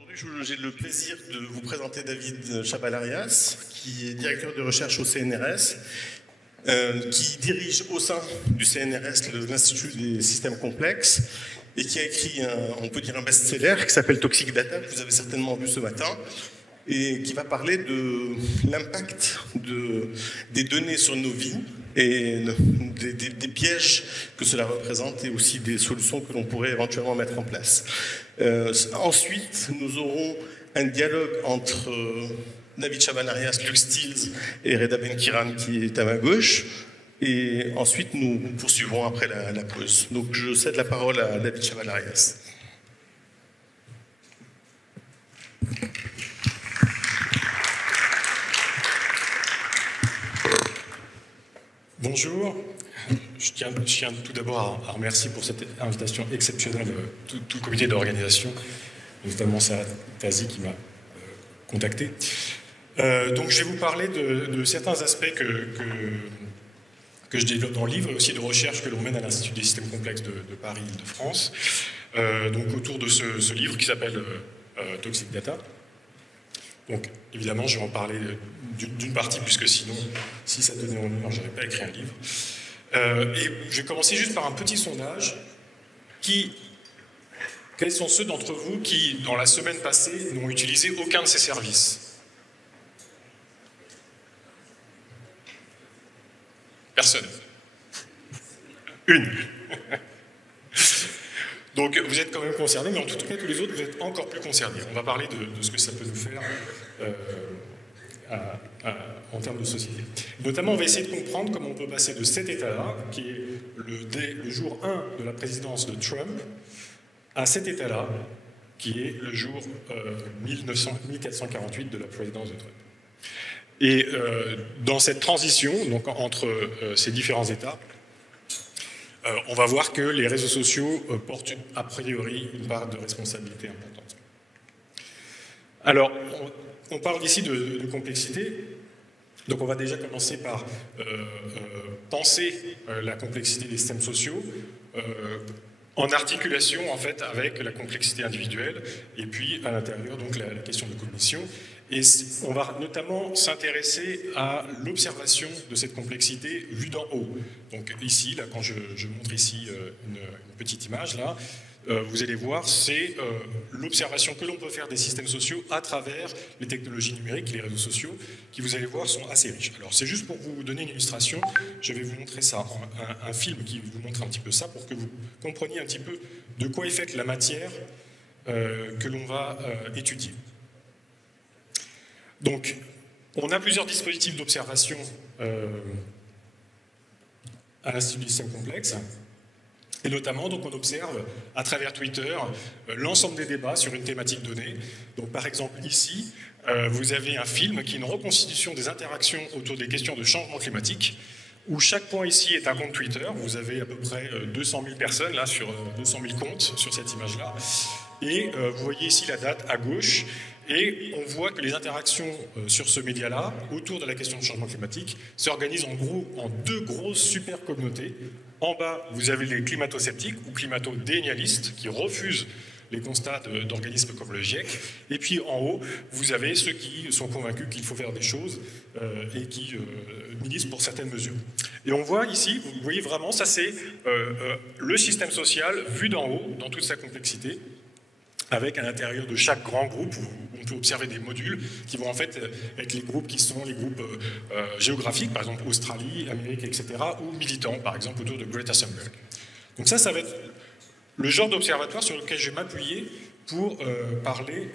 Aujourd'hui, j'ai le plaisir de vous présenter David Chabalarias, qui est directeur de recherche au CNRS, qui dirige au sein du CNRS l'Institut des systèmes complexes et qui a écrit, on peut dire, un best-seller qui s'appelle Toxic Data, que vous avez certainement vu ce matin, et qui va parler de l'impact des données sur nos vies et des pièges que cela représente et aussi des solutions que l'on pourrait éventuellement mettre en place. Ensuite, nous aurons un dialogue entre David Chabalarias, Luc Stills et Reda Benkiran qui est à ma gauche. Et ensuite, nous poursuivrons après la pause. Donc, je cède la parole à David Chabalarias. Bonjour, je tiens tout d'abord à remercier pour cette invitation exceptionnelle tout le comité d'organisation, notamment Sarah Tazi qui m'a contacté. Donc je vais vous parler de certains aspects que je développe dans le livre et aussi de recherches que l'on mène à l'Institut des systèmes complexes de Paris-Île-de-France, donc autour de ce livre qui s'appelle Toxic Data. Donc, évidemment, je vais en parler d'une partie, puisque sinon, si ça tenait en heure, je n'aurais pas écrit un livre. Et je vais commencer juste par un petit sondage. Quels sont ceux d'entre vous qui, dans la semaine passée, n'ont utilisé aucun de ces services? Personne. Une. Donc vous êtes quand même concernés, mais en tout cas tous les autres, vous êtes encore plus concernés. On va parler de ce que ça peut nous faire en termes de société. Notamment, on va essayer de comprendre comment on peut passer de cet état-là, qui est le jour 1 de la présidence de Trump, à cet état-là, qui est le jour 1448 de la présidence de Trump. Et dans cette transition, donc entre ces différents états, on va voir que les réseaux sociaux portent a priori une part de responsabilité importante. Alors, on parle ici de complexité, donc on va déjà commencer par penser la complexité des systèmes sociaux en articulation en fait avec la complexité individuelle et puis à l'intérieur donc la question de cognition. Et on va notamment s'intéresser à l'observation de cette complexité vue d'en haut. Donc ici, là, quand je montre ici une petite image, là, vous allez voir, c'est l'observation que l'on peut faire des systèmes sociaux à travers les technologies numériques, les réseaux sociaux, qui, vous allez voir, sont assez riches. Alors c'est juste pour vous donner une illustration, je vais vous montrer ça, un film qui vous montre un petit peu ça, pour que vous compreniez un petit peu de quoi est faite la matière que l'on va étudier. Donc, on a plusieurs dispositifs d'observation à l'Institut des systèmes complexes, et notamment, donc, on observe à travers Twitter l'ensemble des débats sur une thématique donnée. Donc, par exemple, ici, vous avez un film qui est une reconstitution des interactions autour des questions de changement climatique, où chaque point ici est un compte Twitter. Vous avez à peu près 200 000 personnes, là, sur 200 000 comptes sur cette image-là. Et vous voyez ici la date à gauche. Et on voit que les interactions sur ce média-là, autour de la question du changement climatique, s'organisent en gros en deux grosses super communautés. En bas, vous avez les climato-sceptiques ou climato-dénialistes qui refusent les constats d'organismes comme le GIEC. Et puis en haut, vous avez ceux qui sont convaincus qu'il faut faire des choses et qui militent pour certaines mesures. Et on voit ici, vous voyez vraiment, ça c'est le système social vu d'en haut, dans toute sa complexité, avec à l'intérieur de chaque grand groupe, on peut observer des modules qui vont en fait être les groupes qui sont les groupes géographiques, par exemple Australie, Amérique, etc., ou militants, par exemple autour de Greta Thunberg. Donc ça va être le genre d'observatoire sur lequel je vais m'appuyer pour parler,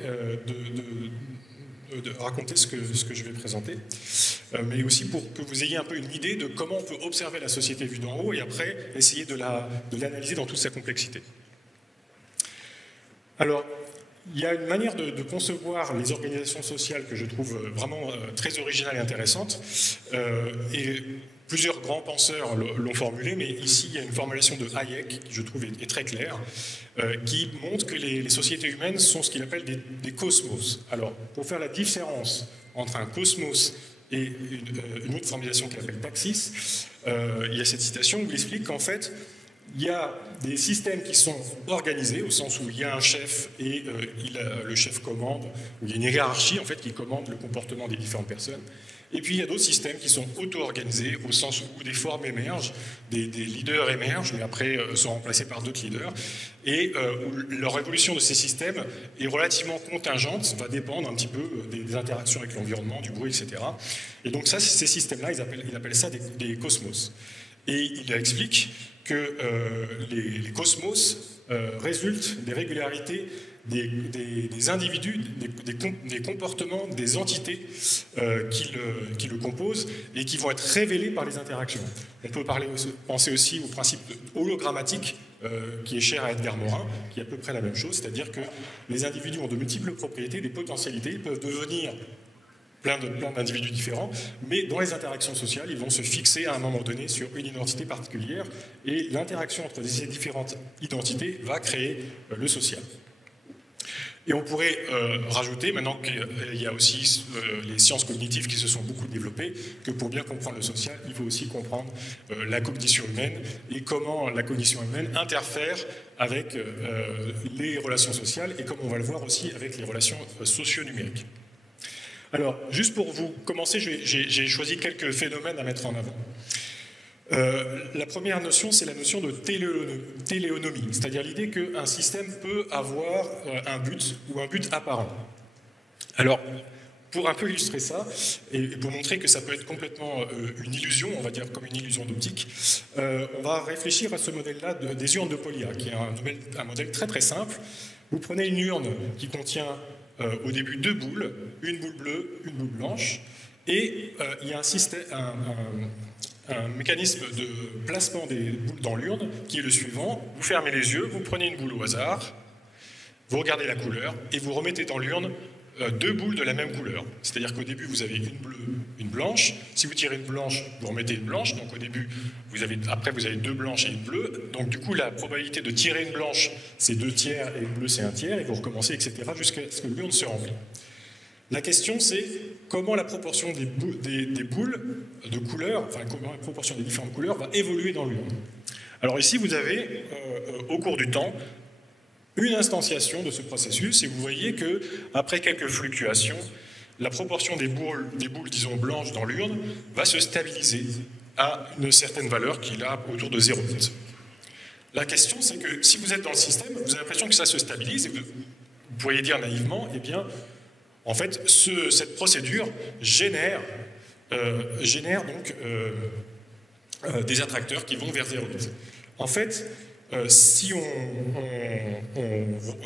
de raconter ce que je vais présenter, mais aussi pour que vous ayez un peu une idée de comment on peut observer la société vue d'en haut et après essayer de l'analyser dans toute sa complexité. Alors, il y a une manière de concevoir les organisations sociales que je trouve vraiment très originale et intéressante. Et plusieurs grands penseurs l'ont formulée, mais ici, il y a une formulation de Hayek, qui je trouve est très claire, qui montre que les sociétés humaines sont ce qu'il appelle des cosmos. Alors, pour faire la différence entre un cosmos et une autre formulation qu'il appelle taxis, il y a cette citation où il explique qu'en fait, il y a des systèmes qui sont organisés, au sens où il y a un chef et le chef commande, où il y a une hiérarchie en fait, qui commande le comportement des différentes personnes. Et puis il y a d'autres systèmes qui sont auto-organisés, au sens où des formes émergent, des leaders émergent, mais après sont remplacés par d'autres leaders, et où leur évolution de ces systèmes est relativement contingente, va dépendre un petit peu des interactions avec l'environnement, du bruit, etc. Et donc ça, ces systèmes-là, il appelle ça des cosmos. Et il explique que les cosmos résultent des régularités des individus, des comportements, des entités qui le composent et qui vont être révélés par les interactions. On peut penser aussi au principe hologrammatique qui est cher à Edgar Morin, qui est à peu près la même chose, c'est-à-dire que les individus ont de multiples propriétés, des potentialités, ils peuvent devenir plein d'individus différents, mais dans les interactions sociales, ils vont se fixer à un moment donné sur une identité particulière, et l'interaction entre ces différentes identités va créer le social. Et on pourrait rajouter, maintenant qu'il y a aussi les sciences cognitives qui se sont beaucoup développées, que pour bien comprendre le social, il faut aussi comprendre la cognition humaine et comment la cognition humaine interfère avec les relations sociales et comme on va le voir aussi avec les relations socio-numériques. Alors, juste pour vous commencer, j'ai choisi quelques phénomènes à mettre en avant. La première notion, c'est la notion de téléonomie, c'est-à-dire l'idée qu'un système peut avoir un but ou un but apparent. Alors, pour un peu illustrer ça, et pour montrer que ça peut être complètement une illusion, on va dire comme une illusion d'optique, on va réfléchir à ce modèle-là des urnes de Polya, qui est un modèle très très simple. Vous prenez une urne qui contient au début deux boules, une boule bleue, une boule blanche, et il y a un mécanisme de placement des boules dans l'urne qui est le suivant. Vous fermez les yeux, vous prenez une boule au hasard, vous regardez la couleur et vous remettez dans l'urne deux boules de la même couleur. C'est-à-dire qu'au début, vous avez une bleue, une blanche. Si vous tirez une blanche, vous remettez une blanche. Donc au début, après vous avez deux blanches et une bleue. Donc du coup, la probabilité de tirer une blanche, c'est 2 tiers et une bleue, c'est 1 tiers. Et vous recommencez, etc. jusqu'à ce que l'urne se remplit. La question, c'est comment la proportion des boules de couleurs, enfin comment la proportion des différentes couleurs va évoluer dans l'urne. Alors ici, vous avez, au cours du temps, une instantiation de ce processus, et vous voyez que après quelques fluctuations, la proportion des boules disons blanches dans l'urne, va se stabiliser à une certaine valeur qui est là autour de 0,8. La question, c'est que si vous êtes dans le système, vous avez l'impression que ça se stabilise, et vous pourriez dire naïvement, eh bien, en fait, cette procédure génère donc des attracteurs qui vont vers 0,8. En fait, si on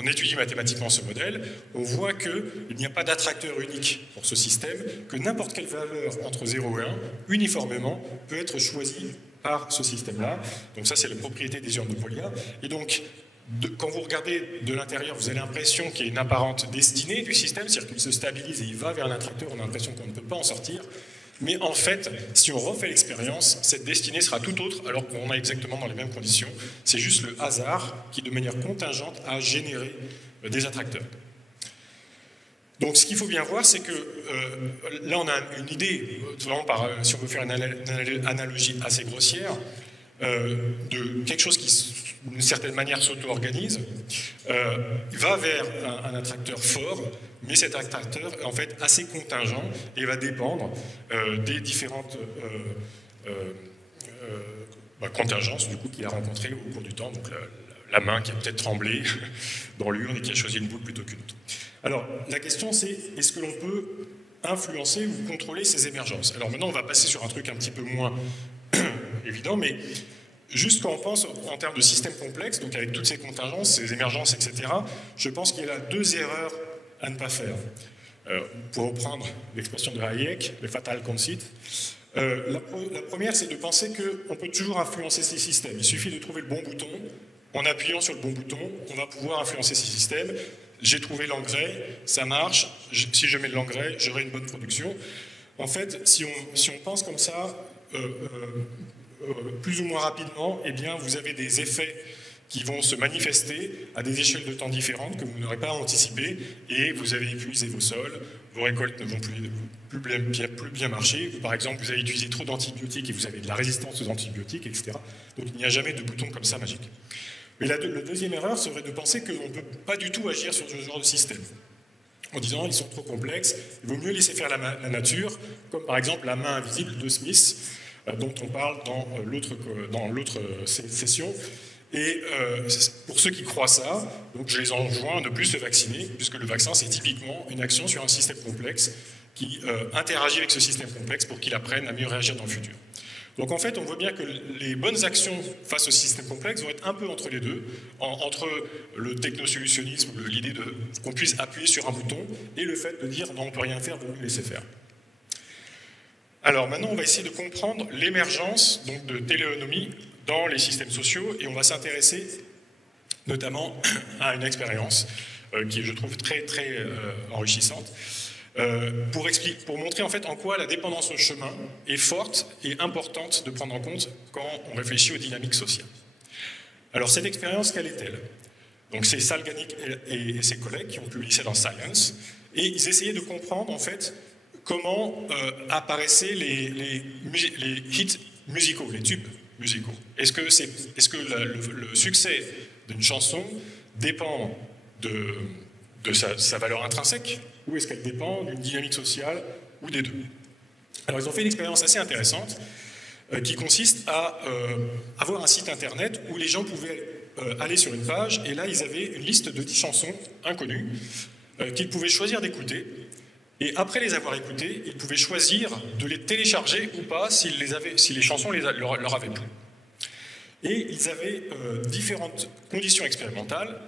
étudie mathématiquement ce modèle, on voit qu'il n'y a pas d'attracteur unique pour ce système, que n'importe quelle valeur entre 0 et 1, uniformément, peut être choisie par ce système-là. Donc ça, c'est la propriété des urnes de Polya. Et donc, quand vous regardez de l'intérieur, vous avez l'impression qu'il y a une apparente destinée du système, c'est-à-dire qu'il se stabilise et il va vers l'attracteur, on a l'impression qu'on ne peut pas en sortir. Mais en fait, si on refait l'expérience, cette destinée sera tout autre alors qu'on a exactement dans les mêmes conditions. C'est juste le hasard qui, de manière contingente, a généré des attracteurs. Donc ce qu'il faut bien voir, c'est que là on a une idée, vraiment si on veut faire une analogie assez grossière, de quelque chose qui, d'une certaine manière, s'auto-organise, va vers un attracteur fort, mais cet attracteur est en fait assez contingent et va dépendre des différentes contingences du coup, qu'il a rencontrées au cours du temps. Donc la main qui a peut-être tremblé dans l'urne et qui a choisi une boule plutôt qu'une autre. Alors la question c'est, est-ce que l'on peut influencer ou contrôler ces émergences? Alors maintenant on va passer sur un truc un petit peu moins évident, mais juste quand on pense en termes de système complexe, donc avec toutes ces contingences, ces émergences, etc., je pense qu'il y a 2 erreurs à ne pas faire. Pour reprendre l'expression de Hayek, le fatal conceit, la première, c'est de penser qu'on peut toujours influencer ces systèmes. Il suffit de trouver le bon bouton. En appuyant sur le bon bouton, on va pouvoir influencer ces systèmes. J'ai trouvé l'engrais, ça marche. Si je mets de l'engrais, j'aurai une bonne production. En fait, si on pense comme ça, plus ou moins rapidement, eh bien, vous avez des effets qui vont se manifester à des échelles de temps différentes que vous n'aurez pas anticipées, et vous avez épuisé vos sols, vos récoltes ne vont plus bien marcher, ou par exemple vous avez utilisé trop d'antibiotiques et vous avez de la résistance aux antibiotiques, etc. Donc il n'y a jamais de bouton comme ça magique. Mais la deuxième erreur serait de penser qu'on ne peut pas du tout agir sur ce genre de système, en disant ils sont trop complexes, il vaut mieux laisser faire la nature, comme par exemple la main invisible de Smith, dont on parle dans l'autre session. Et pour ceux qui croient ça, donc je les enjoins à ne plus se vacciner, puisque le vaccin, c'est typiquement une action sur un système complexe qui interagit avec ce système complexe pour qu'il apprenne à mieux réagir dans le futur. Donc en fait, on voit bien que les bonnes actions face au système complexe vont être un peu entre les deux, entre le technosolutionnisme, l'idée qu'on puisse appuyer sur un bouton, et le fait de dire non, on ne peut rien faire, vous nous laissez faire. Alors maintenant, on va essayer de comprendre l'émergence de téléonomie dans les systèmes sociaux, et on va s'intéresser notamment à une expérience qui, je trouve, très enrichissante, pour montrer en fait en quoi la dépendance au chemin est forte et importante de prendre en compte quand on réfléchit aux dynamiques sociales. Alors cette expérience, quelle est-elle? Donc c'est Salganik et ses collègues qui ont publié ça dans Science, et ils essayaient de comprendre en fait comment apparaissaient les hits musicaux, les tubes musicaux. Est-ce que le succès d'une chanson dépend de sa valeur intrinsèque, ou est-ce qu'elle dépend d'une dynamique sociale, ou des deux? Alors ils ont fait une expérience assez intéressante qui consiste à avoir un site internet où les gens pouvaient aller sur une page, et là ils avaient une liste de 10 chansons inconnues qu'ils pouvaient choisir d'écouter, et après les avoir écoutées, ils pouvaient choisir de les télécharger ou pas si les chansons leur avaient plu. Et ils avaient différentes conditions expérimentales.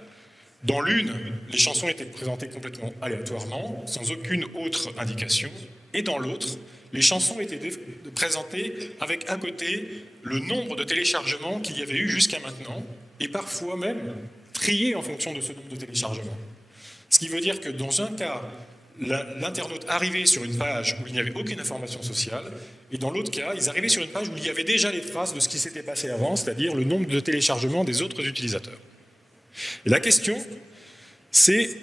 Dans l'une, les chansons étaient présentées complètement aléatoirement, sans aucune autre indication, et dans l'autre, les chansons étaient présentées avec à côté le nombre de téléchargements qu'il y avait eu jusqu'à maintenant, et parfois même triées en fonction de ce nombre de téléchargements. Ce qui veut dire que dans un cas, l'internaute arrivait sur une page où il n'y avait aucune information sociale, et dans l'autre cas, ils arrivaient sur une page où il y avait déjà les traces de ce qui s'était passé avant, c'est-à-dire le nombre de téléchargements des autres utilisateurs. Et la question, c'est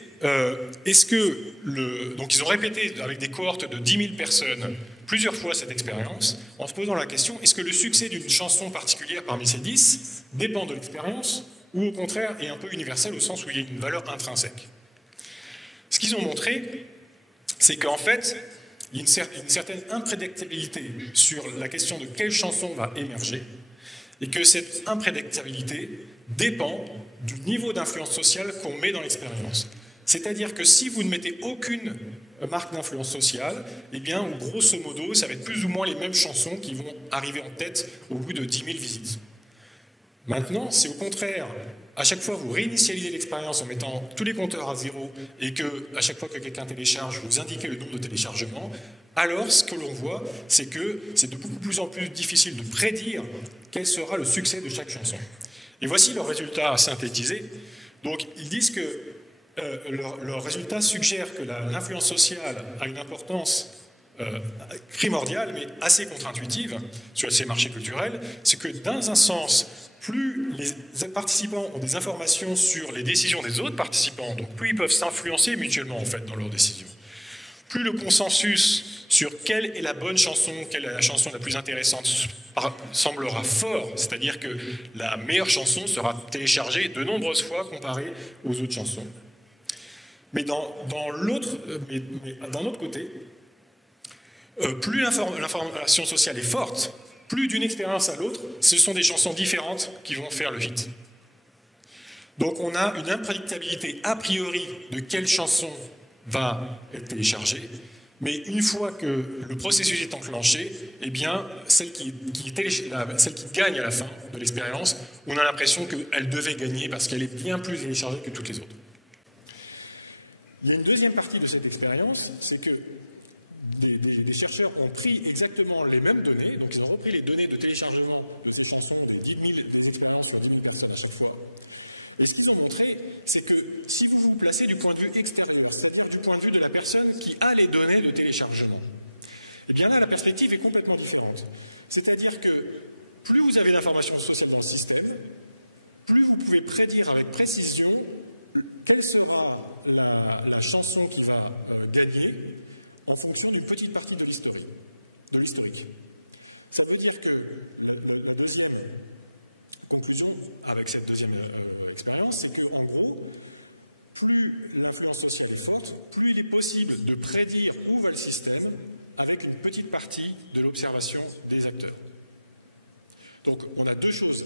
est-ce que donc ils ont répété avec des cohortes de 10 000 personnes plusieurs fois cette expérience, en se posant la question, est-ce que le succès d'une chanson particulière parmi ces 10 dépend de l'expérience, ou au contraire est un peu universel au sens où il y a une valeur intrinsèque? Ce qu'ils ont montré, c'est qu'en fait, il y a une certaine imprédictabilité sur la question de quelle chanson va émerger, et que cette imprédictabilité dépend du niveau d'influence sociale qu'on met dans l'expérience. C'est-à-dire que si vous ne mettez aucune marque d'influence sociale, eh bien, grosso modo, ça va être plus ou moins les mêmes chansons qui vont arriver en tête au bout de 10 000 visites. Maintenant, si au contraire, à chaque fois vous réinitialisez l'expérience en mettant tous les compteurs à zéro, et que à chaque fois que quelqu'un télécharge, vous indiquez le nombre de téléchargements, alors ce que l'on voit, c'est que c'est de plus en plus difficile de prédire quel sera le succès de chaque chanson. Et voici leurs résultats synthétisés. Donc ils disent que leurs résultats suggèrent que l'influence sociale a une importance primordiale, mais assez contre-intuitive sur ces marchés culturels. C'est que dans un sens, plus les participants ont des informations sur les décisions des autres participants, donc plus ils peuvent s'influencer mutuellement en fait dans leurs décisions, plus le consensus sur quelle est la bonne chanson, quelle est la chanson la plus intéressante semblera fort, c'est-à-dire que la meilleure chanson sera téléchargée de nombreuses fois comparée aux autres chansons. Mais d'un autre côté, plus l'information sociale est forte, plus d'une expérience à l'autre, ce sont des chansons différentes qui vont faire le hit. Donc on a une imprédictabilité a priori de quelle chanson va être téléchargée, mais une fois que le processus est enclenché, eh bien, celle qui gagne à la fin de l'expérience, on a l'impression qu'elle devait gagner parce qu'elle est bien plus téléchargée que toutes les autres. Il y a une deuxième partie de cette expérience, c'est que des chercheurs ont pris exactement les mêmes données, donc ils ont repris les données de téléchargement de ces chansons, des expériences sur 10 000 personnes à chaque fois. Et ce qu'ils ont montré, c'est que si vous vous placez du point de vue extérieur, c'est-à-dire du point de vue de la personne qui a les données de téléchargement, eh bien là, la perspective est complètement différente. C'est-à-dire que plus vous avez d'informations sociales dans le système, plus vous pouvez prédire avec précision quelle sera la chanson qui va gagner en fonction d'une petite partie de l'historique. Ça veut dire que la deuxième conclusion avec cette deuxième expérience, c'est qu'en gros, plus l'influence sociale est forte, plus il est possible de prédire où va le système avec une petite partie de l'observation des acteurs. Donc on a deux choses.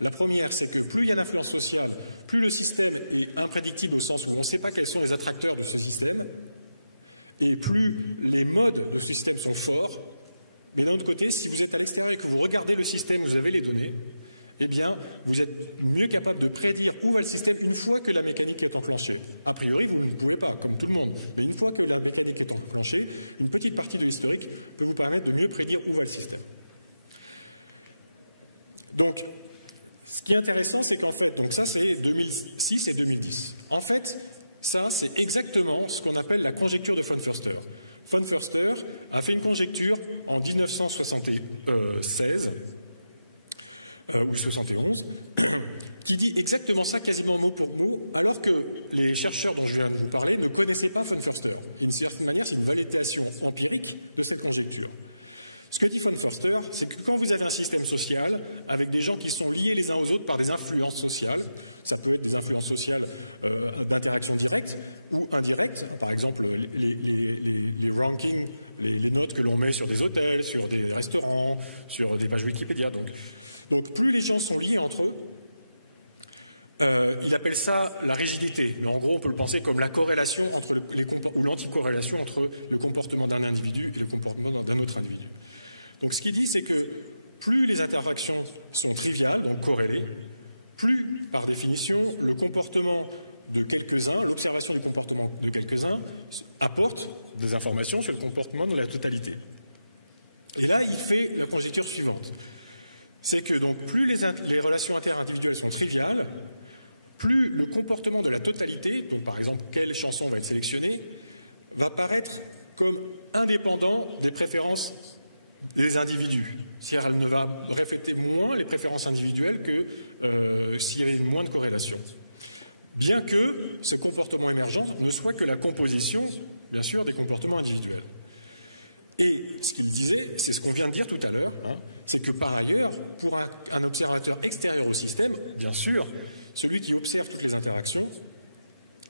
La première, c'est que plus il y a d'influence sociale, plus le système est imprédictible au sens où on ne sait pas quels sont les attracteurs de ce système, et plus les modes de ce système sont forts. Mais d'un autre côté, si vous êtes à l'extérieur et que vous regardez le système, vous avez les données, eh bien, vous êtes mieux capable de prédire où va le système une fois que la mécanique est enclenchée. A priori, vous ne pouvez pas, comme tout le monde. Mais une fois que la mécanique est enclenchée, une petite partie de l'historique peut vous permettre de mieux prédire où va le système. Donc, ce qui est intéressant, c'est qu'en fait, donc ça c'est 2006 et 2010. En fait, ça c'est exactement ce qu'on appelle la conjecture de von Förster. Von Förster a fait une conjecture en 1976 ou 71 qui dit exactement ça quasiment mot pour mot, alors que les chercheurs dont je viens de vous parler ne connaissaient pas von Förster. Et d'une certaine manière, c'est une validation empirique de cette conjecture. Ce que dit von Förster, c'est que quand vous avez un système social avec des gens qui sont liés les uns aux autres par des influences sociales, ça peut être des influences sociales d'interaction directe ou indirecte, par exemple les rankings, les notes que l'on met sur des hôtels, sur des restaurants, sur des pages Wikipédia. Donc plus les gens sont liés entre eux, il appelle ça la rigidité, mais en gros on peut le penser comme la corrélation entre ou l'anticorrélation entre le comportement d'un individu et le comportement d'un autre individu. Donc ce qu'il dit, c'est que plus les interactions sont triviales, donc corrélées, plus par définition le comportement de quelques-uns, l'observation du comportement de quelques-uns apporte des informations sur le comportement de la totalité. Et là il fait la conjecture suivante, c'est que donc plus les relations interindividuelles sont triviales, plus le comportement de la totalité, donc par exemple quelle chanson va être sélectionnée, va paraître comme indépendant des préférences des individus. C'est-à-dire elle ne va refléter moins les préférences individuelles que s'il y avait moins de corrélation. Bien que ce comportement émergent ne soit que la composition, bien sûr, des comportements individuels. Et ce qu'il disait, c'est ce qu'on vient de dire tout à l'heure, c'est que par ailleurs, pour un observateur extérieur au système, bien sûr, celui qui observe toutes les interactions,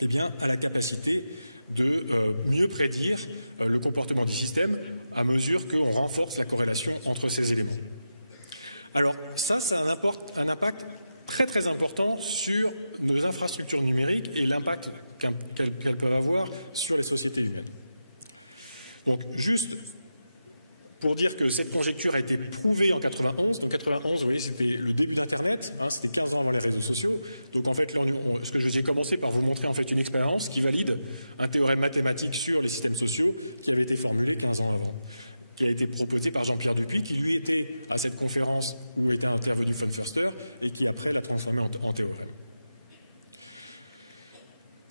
eh bien, a la capacité de mieux prédire le comportement du système à mesure qu'on renforce la corrélation entre ces éléments. Alors ça a un impact très très important sur nos infrastructures numériques et l'impact qu'elles peuvent avoir sur les sociétés humaines. Donc juste pour dire que cette conjecture a été prouvée en 91. Donc 91, vous voyez, c'était le début d'Internet, c'était 15 ans avant les réseaux sociaux. Donc en fait, là, ce que j'ai commencé par vous montrer en fait une expérience qui valide un théorème mathématique sur les systèmes sociaux qui avait été formulé 15 ans avant, qui a été proposé par Jean-Pierre Dupuy, qui lui était à cette conférence où était intervenu von Förster et qui après l'a transformé en théorème.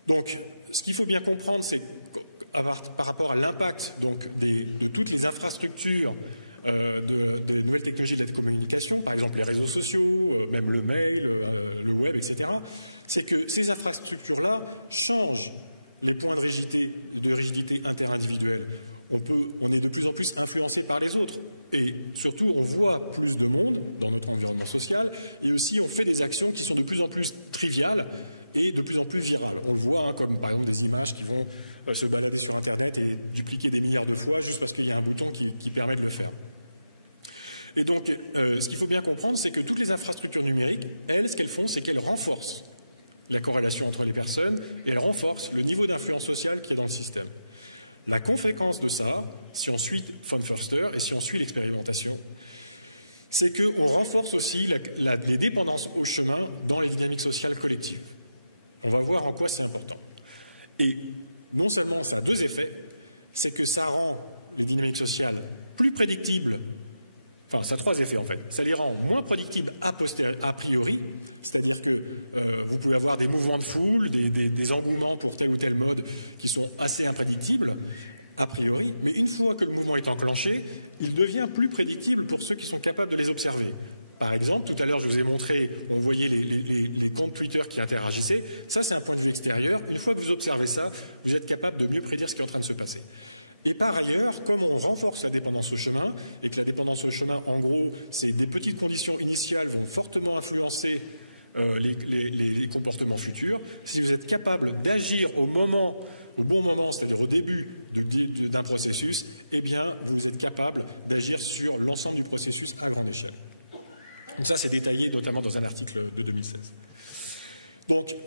Donc ce qu'il faut bien comprendre, c'est par rapport à l'impact de toutes les infrastructures des nouvelles technologies de la communication, par exemple les réseaux sociaux, même le mail, le web, etc., c'est que ces infrastructures-là changent les points de rigidité interindividuelle. On est de plus en plus influencé par les autres et surtout on voit plus de monde dans notre environnement social et aussi on fait des actions qui sont de plus en plus triviales et de plus en plus virales. On le voit, comme par exemple des images qui vont se balader sur Internet et dupliquer des milliards de fois juste parce qu'il y a un bouton qui permet de le faire. Et donc, ce qu'il faut bien comprendre, c'est que toutes les infrastructures numériques, elles, ce qu'elles font, c'est qu'elles renforcent la corrélation entre les personnes et elles renforcent le niveau d'influence sociale qui est dans le système. La conséquence de ça, si on suit von Förster et si on suit l'expérimentation, c'est qu'on renforce aussi les dépendances au chemin dans les dynamiques sociales collectives. On va voir en quoi c'est important. Et non seulement ça a deux effets, c'est que ça rend les dynamiques sociales plus prédictibles, enfin ça a trois effets en fait. Ça les rend moins prédictibles a priori, c'est-à-dire que vous pouvez avoir des mouvements de foule, des engouements pour tel ou tel mode qui sont assez imprédictibles a priori, mais une fois que le mouvement est enclenché, il devient plus prédictible pour ceux qui sont capables de les observer. Par exemple, tout à l'heure, je vous ai montré, on voyait les comptes Twitter qui interagissaient. Ça, c'est un point de vue extérieur. Une fois que vous observez ça, vous êtes capable de mieux prédire ce qui est en train de se passer. Et par ailleurs, comme on renforce la dépendance au chemin, et que la dépendance au chemin, en gros, c'est des petites conditions initiales vont fortement influencer les comportements futurs, si vous êtes capable d'agir au bon moment, c'est-à-dire au début d'un processus, eh bien, vous êtes capable d'agir sur l'ensemble du processus à grande échelle. Donc ça, c'est détaillé notamment dans un article de 2016. Donc,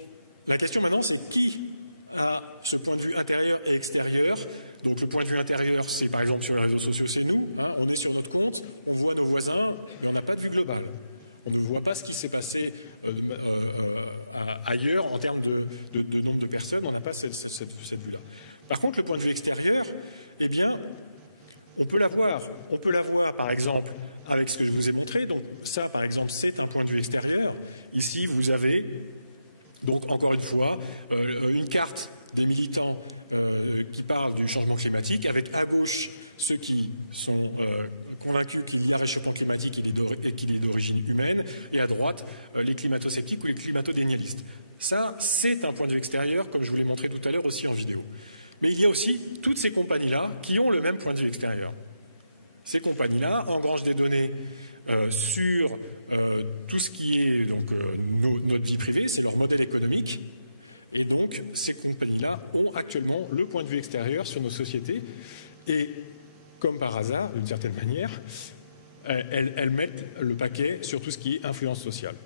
la question maintenant, c'est qui a ce point de vue intérieur et extérieur? Donc, le point de vue intérieur, c'est par exemple sur les réseaux sociaux, c'est nous. Hein, on est sur notre compte, on voit nos voisins, mais on n'a pas de vue globale. On ne voit pas ce qui s'est passé ailleurs en termes de nombre de personnes, on n'a pas cette vue-là. Par contre, le point de vue extérieur, eh bien, on peut l'avoir. On peut l'avoir, par exemple, avec ce que je vous ai montré. Donc ça, par exemple, c'est un point de vue extérieur. Ici, vous avez, donc encore une fois, une carte des militants qui parlent du changement climatique, avec à gauche ceux qui sont convaincus qu'il y a réchauffement climatique et qu'il est d'origine humaine, et à droite, les climato-sceptiques ou les climato-dénialistes. Ça, c'est un point de vue extérieur, comme je vous l'ai montré tout à l'heure aussi en vidéo. Mais il y a aussi toutes ces compagnies-là qui ont le même point de vue extérieur. Ces compagnies-là engrangent des données sur tout ce qui est donc, notre vie privée, c'est leur modèle économique. Et donc, ces compagnies-là ont actuellement le point de vue extérieur sur nos sociétés. Et comme par hasard, d'une certaine manière, elles mettent le paquet sur tout ce qui est influence sociale.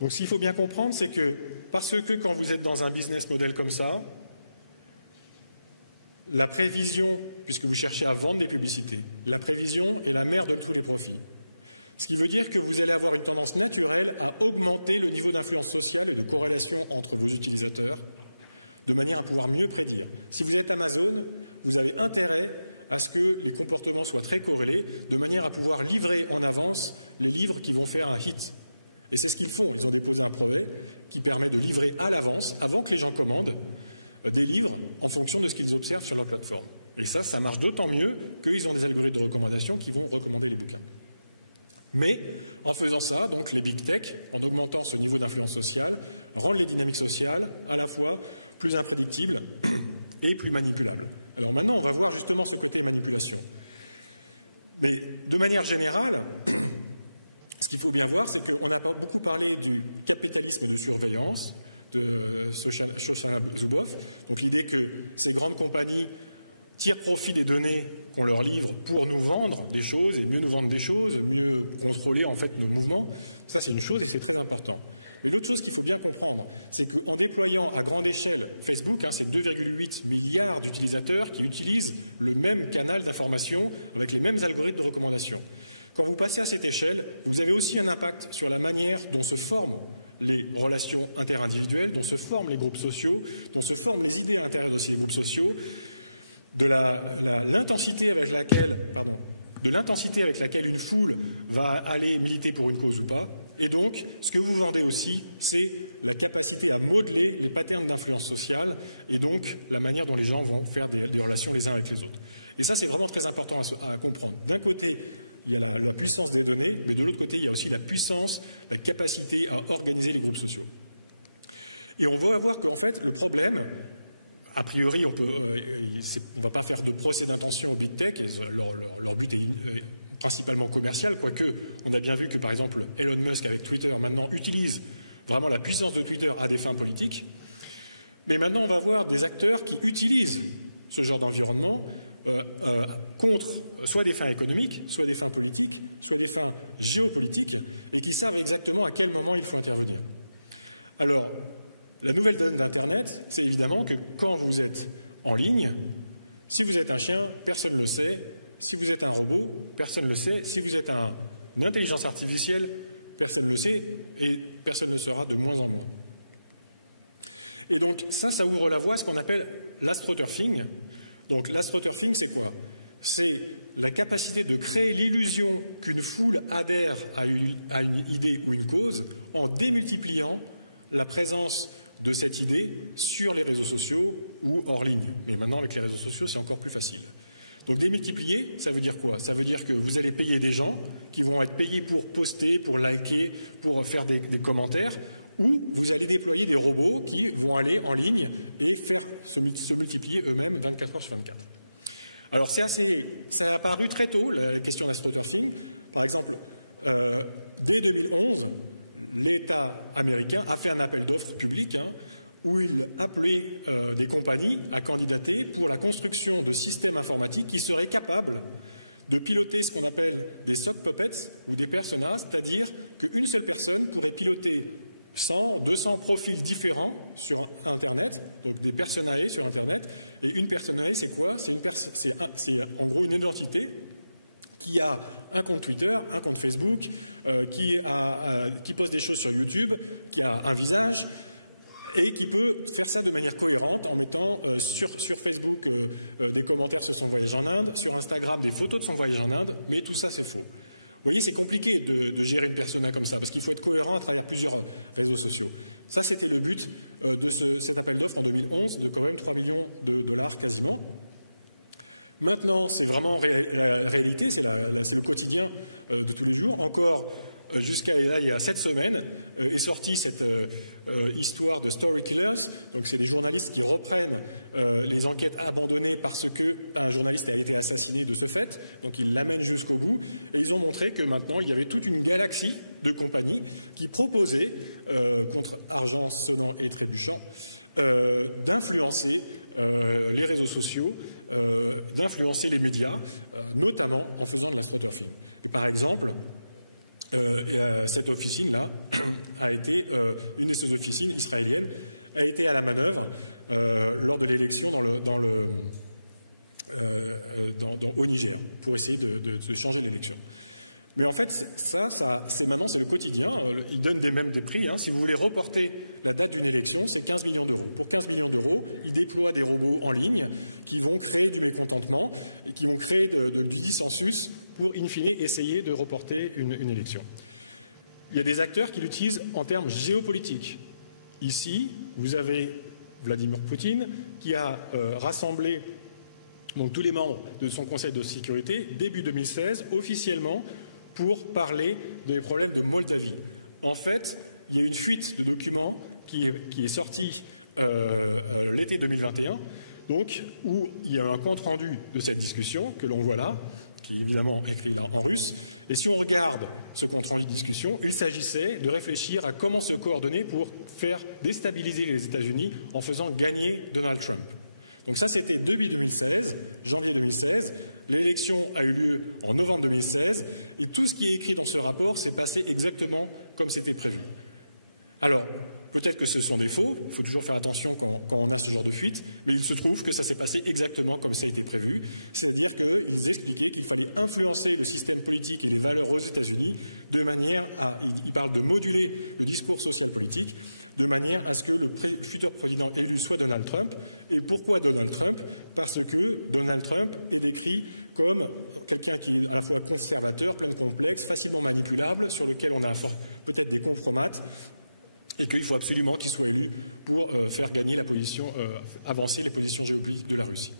Donc ce qu'il faut bien comprendre, c'est que parce que quand vous êtes dans un business model comme ça, la prévision, puisque vous cherchez à vendre des publicités, la prévision est la mère de tous les profits. Ce qui veut dire que vous allez avoir une tendance naturelle à augmenter le niveau d'influence sociale et de corrélation entre vos utilisateurs, de manière à pouvoir mieux prédire. Si vous êtes Amazon, vous avez intérêt à ce que les comportements soient très corrélés, de manière à pouvoir livrer en avance les livres qui vont faire un hit. Et c'est ce qu'ils font. Ils ont déposé un brevet qui permet de livrer à l'avance, avant que les gens commandent, des livres en fonction de ce qu'ils observent sur leur plateforme. Et ça marche d'autant mieux qu'ils ont des algorithmes de recommandation qui vont recommander les bouquins. Mais en faisant ça, donc les big tech, en augmentant ce niveau d'influence sociale, rendent les dynamiques sociales à la fois plus imprédictibles et plus manipulables. Alors maintenant, on va voir justement ce côté manipulation. Mais de manière générale, ce qu'il faut bien voir, c'est qu'on a beaucoup parlé du capitalisme de surveillance de Shoshana Zuboff, donc l'idée que ces grandes compagnies tirent profit des données qu'on leur livre pour nous vendre des choses et mieux nous vendre des choses, mieux contrôler en fait nos mouvements. Ça, c'est une chose et c'est très important. Mais l'autre chose qu'il faut bien comprendre, c'est qu'en déployant à grande échelle Facebook, c'est 2,8 milliards d'utilisateurs qui utilisent le même canal d'information avec les mêmes algorithmes de recommandation. Quand vous passez à cette échelle, vous avez aussi un impact sur la manière dont se forment les relations interindividuelles, dont se forment les groupes sociaux, dont se forment les idées à l'intérieur aussi des groupes sociaux, de l'intensité avec laquelle une foule va aller militer pour une cause ou pas. Et donc, ce que vous vendez aussi, c'est la capacité à modeler les patterns d'influence sociale et donc la manière dont les gens vont faire des relations les uns avec les autres. Et ça, c'est vraiment très important à comprendre. D'un côté, il y a la puissance des données, mais de l'autre côté, il y a aussi la puissance, la capacité à organiser les groupes sociaux. Et on va voir qu'en fait, le problème, a priori, on ne va pas faire de procès d'intention aux big tech, et leur but est principalement commercial, quoique on a bien vu que, par exemple, Elon Musk avec Twitter, maintenant, utilise vraiment la puissance de Twitter à des fins politiques. Mais maintenant, on va voir des acteurs qui utilisent ce genre d'environnement contre soit des fins économiques, soit des fins politiques, soit des fins géopolitiques, et qui savent exactement à quel moment il faut intervenir. Alors, la nouvelle donne d'Internet, c'est évidemment que quand vous êtes en ligne, si vous êtes un chien, personne ne le sait. Si vous êtes un robot, personne ne le sait. Si vous êtes une intelligence artificielle, personne ne le sait et personne ne le saura de moins en moins. Et donc ça ouvre la voie à ce qu'on appelle l'astroturfing. Donc l'astroturfing, c'est quoi? C'est la capacité de créer l'illusion qu'une foule adhère à une idée ou une cause en démultipliant la présence de cette idée sur les réseaux sociaux ou hors ligne. Mais maintenant, avec les réseaux sociaux, c'est encore plus facile. Donc démultiplier, ça veut dire quoi? Ça veut dire que vous allez payer des gens qui vont être payés pour poster, pour liker, pour faire des commentaires, ou vous allez déployer des robots qui vont aller en ligne et faire se multiplier eux-mêmes 24 heures sur 24. Alors ça a apparu très tôt, la question d'astroturfing. Par exemple, dès 2011, l'État américain a fait un appel d'offres public où il appelait des compagnies à candidater pour la construction de systèmes informatiques qui seraient capables de piloter ce qu'on appelle des sock puppets ou des personas, c'est-à-dire qu'une seule personne pourrait piloter 100, 200 profils différents sur Internet, donc des personae sur Internet. Et une personae, c'est quoi? C'est en gros une identité qui a un compte Twitter, un compte Facebook, qui poste des choses sur YouTube, qui a un visage et qui peut faire ça de manière cohérente en mettant sur Facebook des commentaires sur son voyage en Inde, sur Instagram des photos de son voyage en Inde, mais tout ça c'est faux. Vous voyez, c'est compliqué de gérer une persona comme ça, parce qu'il faut être cohérent à travers plusieurs réseaux sociaux. Ça, c'était le but de cet appel d'offres en 2011, de quand même 3 millions de dollars quasiment. Maintenant, c'est vraiment la réalité, c'est le quotidien de tous les jours. Encore, jusqu'à il y a 7 semaines, est sortie cette histoire de Story Killers. Donc, c'est des journalistes qui reprennent les enquêtes abandonnées parce qu'un journaliste a été assassiné de ce fait. Donc, ils l'amènent jusqu'au bout. Et ils ont montré que maintenant, il y avait toute une galaxie de compagnies qui proposaient, contre argent sonnant et trébuchant, d'influencer les réseaux sociaux, d'influencer les médias, notamment en faisant de l'astroturfing. Et par exemple, cette officine-là a été, une de ces officines israéliennes, a été à la manœuvre lors de l'élection au Niger, pour essayer de changer l'élection. Mais en fait, maintenant, c'est le quotidien. Ils donnent même des prix. Si vous voulez reporter la date d'une élection, c'est 15 millions d'euros. Pour 15 millions d'euros, ils déploient des robots en ligne qui vont créer du mécontentement et qui vont créer du dissensus pour, in fine, essayer de reporter une élection. Il y a des acteurs qui l'utilisent en termes géopolitiques. Ici, vous avez Vladimir Poutine qui a rassemblé donc, tous les membres de son Conseil de sécurité début 2016, officiellement, pour parler des problèmes de Moldavie. En fait, il y a une fuite de documents qui est sortie l'été 2021, donc, où il y a un compte-rendu de cette discussion, que l'on voit là, qui est évidemment écrit là en russe. Et si on regarde ce compte-rendu de discussion, il s'agissait de réfléchir à comment se coordonner pour faire déstabiliser les États-Unis en faisant gagner Donald Trump. Donc ça, c'était début 2016, janvier 2016. L'élection a eu lieu en novembre 2016. Et tout ce qui est écrit dans ce rapport s'est passé exactement comme c'était prévu. Alors, peut-être que ce sont des faux. Il faut toujours faire attention quand on a ce genre de fuite. Mais il se trouve que ça s'est passé exactement comme ça a été prévu. C'est-à-dire qu'ils expliquaient qu'il fallait influencer le système politique et les valeurs aux États-Unis de manière à... Ils parlent de moduler le discours social politique de manière à ce que le futur président élu soit Donald Trump. Et pourquoi Donald Trump? Parce que Donald Trump est décrit comme quelqu'un qui est à la fois conservateur, plein de complexes, facilement manipulable, sur lequel on a peut-être des compromates, et qu'il faut absolument qu'il soit élu pour faire gagner la position, avancer les positions géopolitiques de la Russie.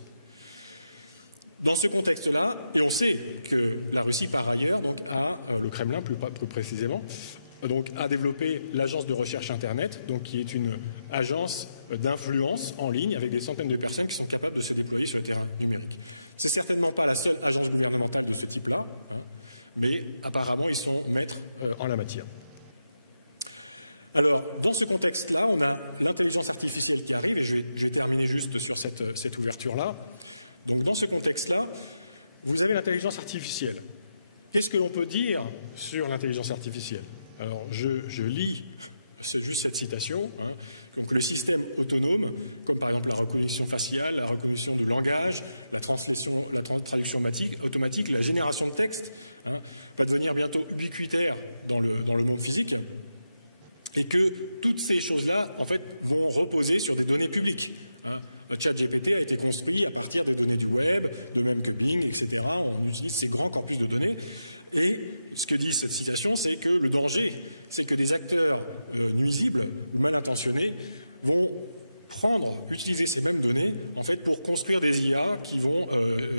Dans ce contexte-là, et on sait que la Russie, par ailleurs, donc, le Kremlin plus précisément, donc, a développé l'agence de recherche Internet, donc, qui est une agence d'influence en ligne avec des centaines de personnes qui sont capables de se déployer sur le terrain numérique. Ce n'est certainement pas la seule agence gouvernementale de ce type-là, mais apparemment ils sont maîtres en la matière. Alors, dans ce contexte-là, on a l'intelligence artificielle qui arrive, et je vais terminer juste sur cette ouverture-là. Donc, dans ce contexte-là, vous avez l'intelligence artificielle. Qu'est-ce que l'on peut dire sur l'intelligence artificielle? Alors, je lis juste cette citation. Donc, le système autonome, comme par exemple la reconnaissance faciale, la reconnaissance du langage, la traduction automatique, la génération de texte, va devenir bientôt ubiquitaire dans le monde physique. Et que toutes ces choses-là, en fait, vont reposer sur des données publiques. ChatGPT a été construit à partir des données du web, de même que Bing, etc. On utilise ces grands corpus de données. Et ce que dit cette citation, c'est que le danger, c'est que des acteurs nuisibles ou mal intentionnés vont utiliser ces mêmes données en fait, pour construire des IA qui vont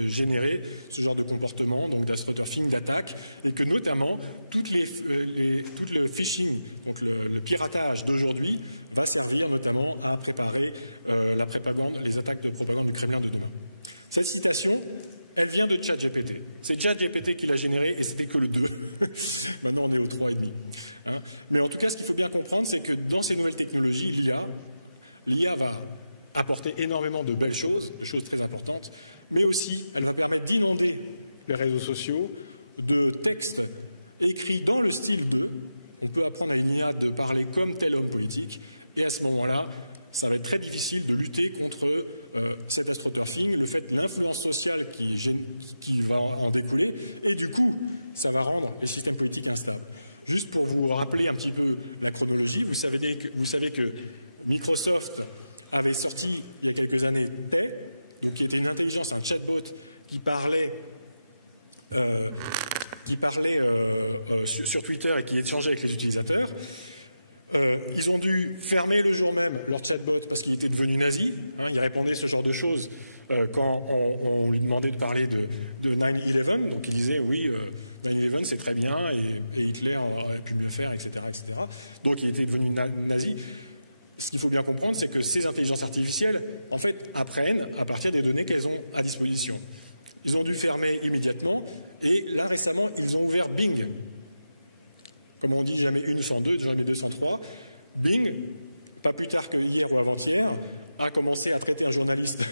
générer ce genre de comportement, donc d'astroturfing, d'attaque, et que notamment tout le phishing, donc le piratage d'aujourd'hui, va servir notamment à préparer les attaques de propagande du Kremlin de demain. Cette citation, elle vient de ChatGPT. C'est ChatGPT qui l'a générée et c'était que le 2. Maintenant, on est au 3,5. Hein. Mais en tout cas, ce qu'il faut bien comprendre, c'est que dans ces nouvelles technologies, l'IA va apporter énormément de belles choses, de choses très importantes, mais aussi elle va permettre d'inonder les réseaux sociaux de textes écrits dans le style de. On peut apprendre à une IA de parler comme tel homme politique, et à ce moment-là, ça va être très difficile de lutter contre cet astroturfing, le fait de l'influence sociale qui va en découler, et du coup, ça va rendre les systèmes politiques instables. Juste pour vous rappeler un petit peu la chronologie, vous savez que Microsoft avait sorti il y a quelques années Tay, donc qui était une intelligence, un chatbot qui parlait sur Twitter et qui échangeait avec les utilisateurs. Ils ont dû fermer le jour même leur chatbot parce qu'il était devenu nazi. Hein, il répondait ce genre de choses quand on lui demandait de parler de 9/11. Donc il disait oui, 9/11 c'est très bien et Hitler aurait pu mieux faire, etc., etc. Donc il était devenu nazi. Ce qu'il faut bien comprendre, c'est que ces intelligences artificielles, en fait, apprennent à partir des données qu'elles ont à disposition. Ils ont dû fermer immédiatement et là récemment, ils ont ouvert Bing. Comme on dit, jamais une sans deux, jamais deux sans trois. Bing, pas plus tard que hier ou avant-hier, a commencé à traiter un journaliste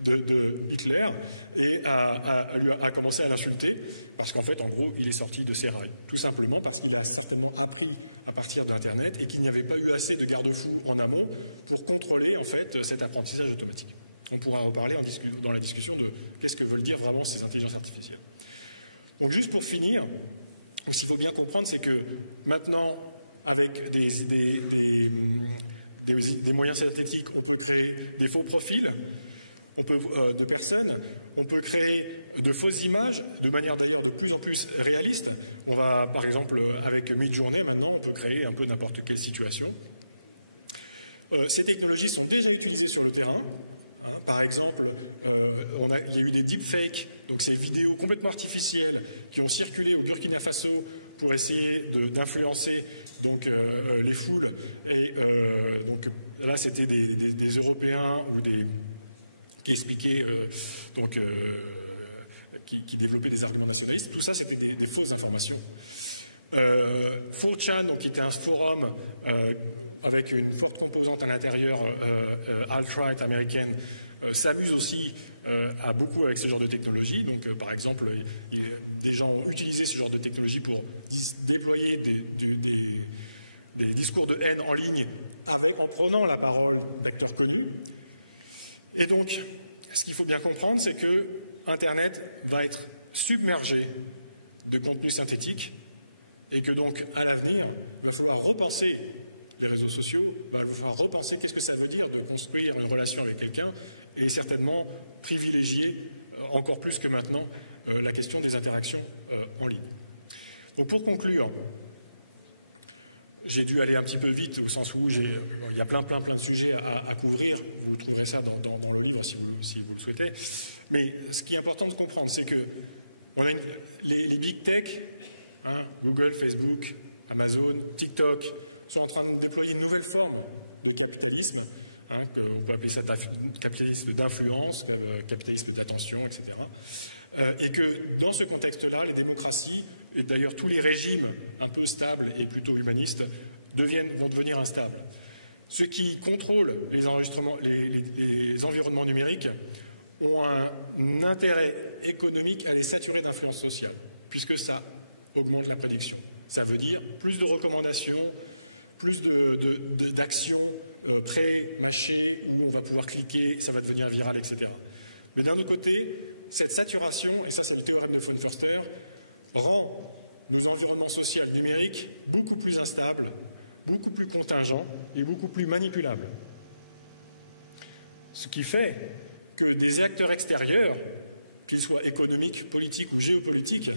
de Hitler et a commencé à l'insulter parce qu'en fait, en gros, il est sorti de ses rails. Tout simplement parce qu'il a certainement appris à partir d'Internet et qu'il n'y avait pas eu assez de garde-fous en amont pour contrôler en fait cet apprentissage automatique. On pourra reparler dans la discussion de qu'est-ce que veulent dire vraiment ces intelligences artificielles. Donc juste pour finir, ce qu'il faut bien comprendre, c'est que maintenant, avec des moyens synthétiques, on peut créer des faux profils de personnes, on peut créer de fausses images, de manière d'ailleurs de plus en plus réaliste. On va, par exemple, avec Midjourney, maintenant, on peut créer un peu n'importe quelle situation. Ces technologies sont déjà utilisées sur le terrain. Hein, par exemple, il y a eu des deepfakes, donc ces vidéos complètement artificielles qui ont circulé au Burkina Faso pour essayer d'influencer les foules. Et donc là, c'était des Européens ou qui expliquaient, qui développaient des arguments nationalistes. Tout ça, c'était des fausses informations. 4chan, donc, qui était un forum avec une forte composante à l'intérieur alt-right américaine, s'amuse aussi beaucoup avec ce genre de technologie. Donc, par exemple, des gens ont utilisé ce genre de technologie pour déployer des discours de haine en ligne en prenant la parole d'acteurs connus. Et donc, ce qu'il faut bien comprendre, c'est que Internet va être submergé de contenus synthétiques et que donc, à l'avenir, il va falloir repenser les réseaux sociaux, il va falloir repenser qu'est-ce que ça veut dire de construire une relation avec quelqu'un et certainement privilégier encore plus que maintenant la question des interactions en ligne. Donc pour conclure, j'ai dû aller un petit peu vite au sens où il y a plein de sujets à couvrir. Vous trouverez ça dans le livre si vous le souhaitez. Mais ce qui est important de comprendre, c'est que les big tech, hein, Google, Facebook, Amazon, TikTok, sont en train de déployer une nouvelle forme de capitalisme, hein, on peut appeler ça capitalisme d'influence, capitalisme d'attention, etc. Et que dans ce contexte-là, les démocraties, et d'ailleurs tous les régimes un peu stables et plutôt humanistes, vont devenir instables. Ceux qui contrôlent les environnements numériques ont un intérêt économique à les saturer d'influence sociale, puisque ça augmente la prédiction. Ça veut dire plus de recommandations, plus d'actions pré-mâchées où on va pouvoir cliquer, ça va devenir viral, etc. Mais d'un autre côté, cette saturation, et ça c'est le théorème de von Förster, rend nos environnements sociaux numériques beaucoup plus instables, beaucoup plus contingents et beaucoup plus manipulables. Ce qui fait que des acteurs extérieurs, qu'ils soient économiques, politiques ou géopolitiques,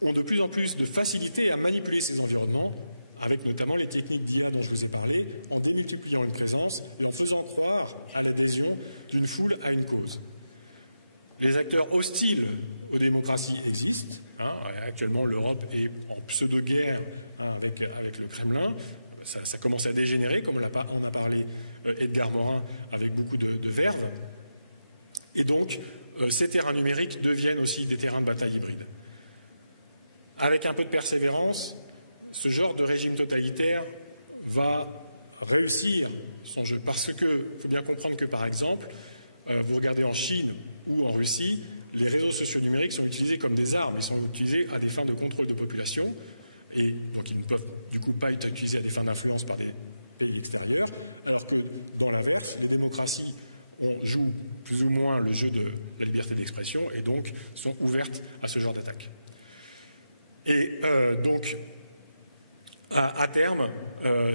ont de plus en plus de facilité à manipuler ces environnements avec notamment les techniques d'IA dont je vous ai parlé, en démultipliant une présence et en faisant croire à l'adhésion d'une foule à une cause. Les acteurs hostiles aux démocraties existent. Actuellement, l'Europe est en pseudo-guerre avec le Kremlin. Ça commence à dégénérer, comme en a parlé Edgar Morin, avec beaucoup de verve. Et donc, ces terrains numériques deviennent aussi des terrains de bataille hybride. Avec un peu de persévérance, ce genre de régime totalitaire va réussir son jeu. Parce que, il faut bien comprendre que, par exemple, vous regardez en Chine ou en Russie, les réseaux sociaux numériques sont utilisés comme des armes. Ils sont utilisés à des fins de contrôle de population. Et donc, ils ne peuvent du coup pas être utilisés à des fins d'influence par des pays extérieurs. Alors que, dans l'inverse, les démocraties jouent plus ou moins le jeu de la liberté d'expression et donc sont ouvertes à ce genre d'attaque. Et donc, à terme,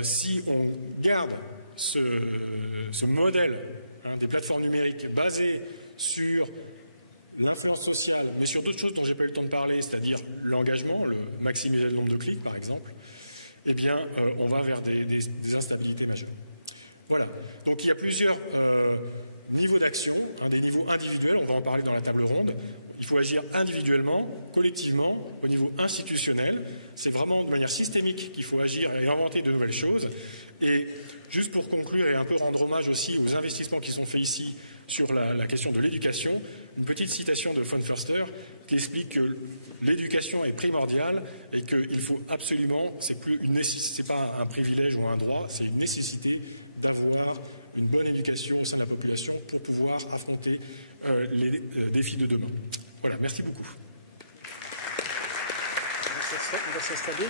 si on garde ce modèle des plateformes numériques basées sur l'influence sociale, mais sur d'autres choses dont je n'ai pas eu le temps de parler, c'est-à-dire l'engagement, maximiser le nombre de clics par exemple, eh bien, on va vers des instabilités majeures. Voilà. Donc il y a plusieurs niveaux d'action, des niveaux individuels, on va en parler dans la table ronde. Il faut agir individuellement, collectivement, au niveau institutionnel. C'est vraiment de manière systémique qu'il faut agir et inventer de nouvelles choses. Et juste pour conclure et un peu rendre hommage aussi aux investissements qui sont faits ici sur la question de l'éducation, une petite citation de von Förster qui explique que l'éducation est primordiale et qu'il faut absolument, c'est pas un privilège ou un droit, c'est une nécessité d'avoir une bonne éducation au sein de la population pour pouvoir affronter les défis de demain. Voilà, merci beaucoup. On va s'installer.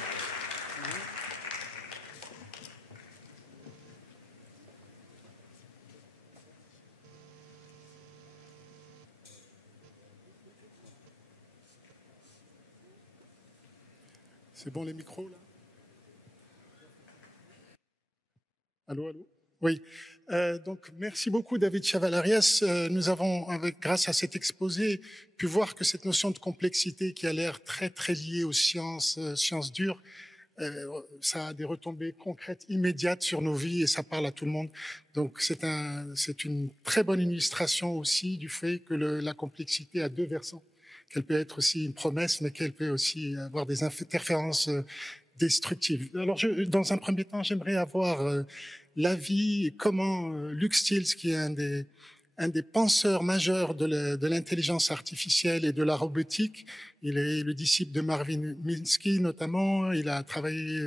C'est bon les micros là? Allô, allô? Oui. Donc merci beaucoup David Chavalarias. Nous avons, grâce à cet exposé, pu voir que cette notion de complexité qui a l'air très très liée aux sciences dures, ça a des retombées concrètes immédiates sur nos vies et ça parle à tout le monde. Donc c'est une très bonne illustration aussi du fait que la complexité a deux versants. Qu'elle peut être aussi une promesse, mais qu'elle peut aussi avoir des interférences destructives. Alors, dans un premier temps, j'aimerais avoir l'avis et comment Luke Stills, qui est un des penseurs majeurs de l'intelligence artificielle et de la robotique, il est le disciple de Marvin Minsky notamment, il a travaillé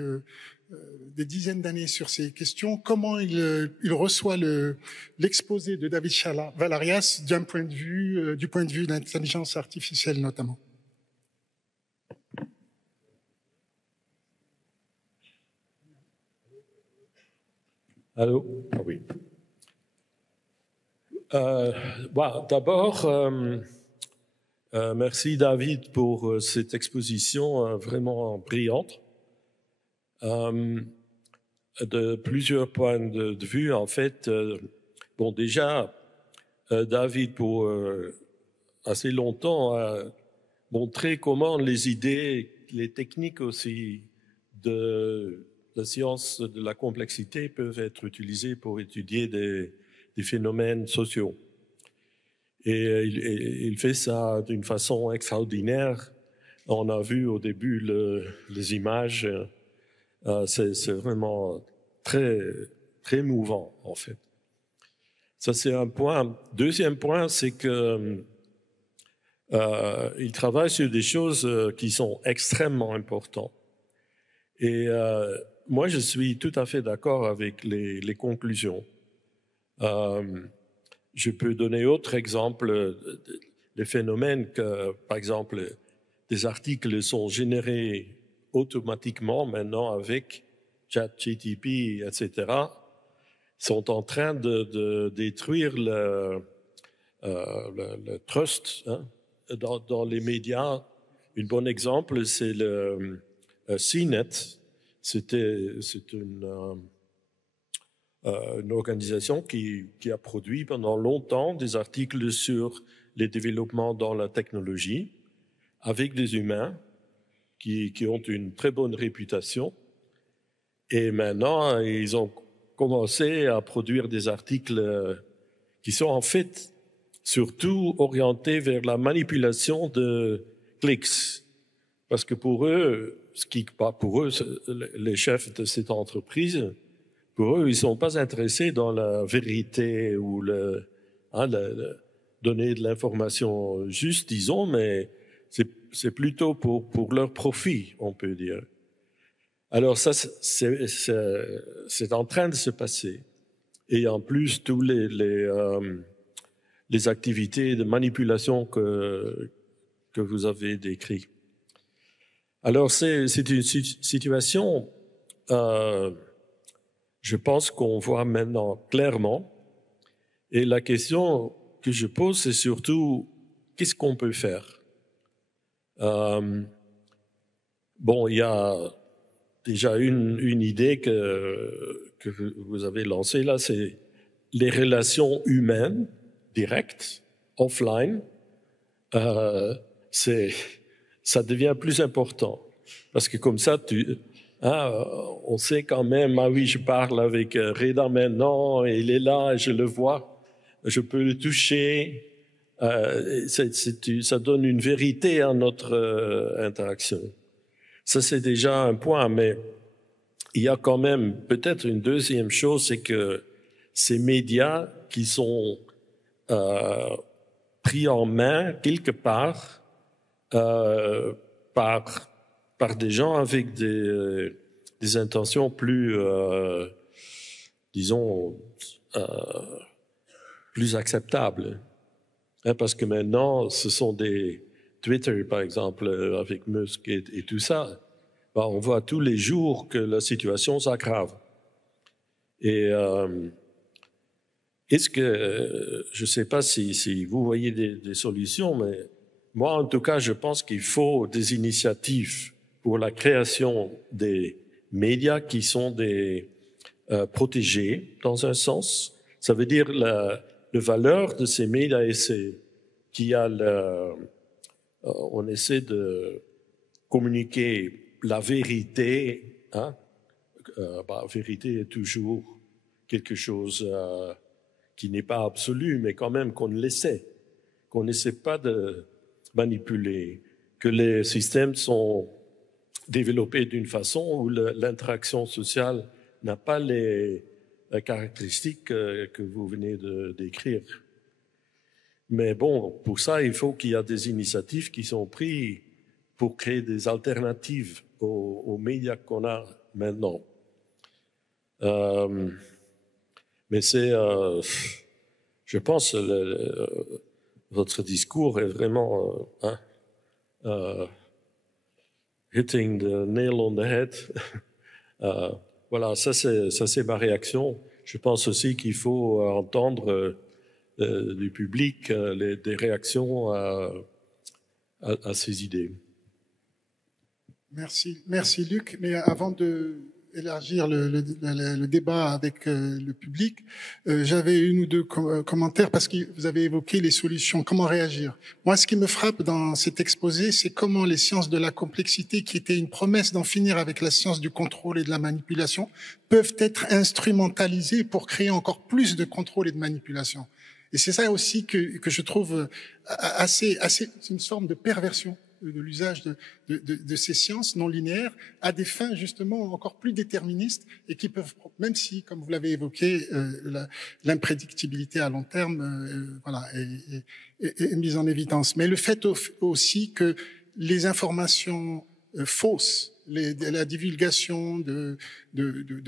des dizaines d'années sur ces questions. Comment il reçoit l'exposé de David Chavalarias du point de vue de l'intelligence artificielle notamment. Allô? Ah oui. D'abord, merci David pour cette exposition vraiment brillante. De plusieurs points de vue, en fait. Bon, déjà, David, pour assez longtemps, a montré comment les idées, les techniques aussi de la science de la complexité peuvent être utilisées pour étudier des phénomènes sociaux. Et il fait ça d'une façon extraordinaire. On a vu au début les images. C'est vraiment très, très mouvant, en fait. Ça, c'est un point. Deuxième point, c'est que il travaille sur des choses qui sont extrêmement importantes. Et moi, je suis tout à fait d'accord avec les conclusions. Je peux donner autre exemple, les phénomènes que, par exemple, des articles sont générés automatiquement maintenant avec ChatGPT, etc., sont en train de détruire le trust dans les médias. Un bon exemple, c'est le CNET. C'est une organisation qui a produit pendant longtemps des articles sur les développements dans la technologie avec des humains qui ont une très bonne réputation. Et maintenant, ils ont commencé à produire des articles qui sont en fait surtout orientés vers la manipulation de clics. Parce que pour eux, les chefs de cette entreprise, pour eux, ils sont pas intéressés dans la vérité ou donner de l'information juste, disons, mais c'est plutôt pour leur profit, on peut dire. Alors ça, c'est en train de se passer. Et en plus, tous les activités de manipulation que vous avez décrites. Alors c'est une situation, je pense qu'on voit maintenant clairement. Et la question que je pose, c'est surtout, qu'est-ce qu'on peut faire? Bon, il y a déjà une idée que vous avez lancée là, c'est les relations humaines directes, offline. Ça devient plus important parce que comme ça, on sait quand même, ah oui, je parle avec Reda maintenant, et il est là, je le vois, je peux le toucher. Ça donne une vérité à notre interaction. Ça, c'est déjà un point, mais il y a quand même peut-être une deuxième chose, c'est que ces médias qui sont pris en main quelque part par des gens avec des intentions plus, disons, plus acceptables. Parce que maintenant, ce sont des Twitter, par exemple, avec Musk et tout ça. On voit tous les jours que la situation s'aggrave. Et est-ce que, je ne sais pas si vous voyez des solutions, mais moi, en tout cas, je pense qu'il faut des initiatives pour la création des médias qui sont protégés, dans un sens. Ça veut dire la valeur de ces médias, et c'est on essaie de communiquer la vérité. La vérité est toujours quelque chose qui n'est pas absolu, mais quand même qu'on n'essaie pas de manipuler, que les systèmes sont développés d'une façon où l'interaction sociale n'a pas les caractéristiques que vous venez de décrire. Mais bon, pour ça, il faut qu'il y ait des initiatives qui sont prises pour créer des alternatives aux médias qu'on a maintenant. Mais je pense, votre discours est vraiment hitting the nail on the head. Voilà, ça c'est ma réaction. Je pense aussi qu'il faut entendre du public des réactions à ces idées. Merci Luc. Mais avant d'élargir le débat avec le public, j'avais une ou deux commentaires parce que vous avez évoqué les solutions, comment réagir. Moi, ce qui me frappe dans cet exposé, c'est comment les sciences de la complexité, qui étaient une promesse d'en finir avec la science du contrôle et de la manipulation, peuvent être instrumentalisées pour créer encore plus de contrôle et de manipulation. Et c'est ça aussi que je trouve assez une forme de perversion de l'usage de ces sciences non linéaires à des fins justement encore plus déterministes et qui peuvent, même si, comme vous l'avez évoqué, l'imprédictibilité à long terme est mise en évidence. Mais le fait aussi que les informations fausses, la divulgation de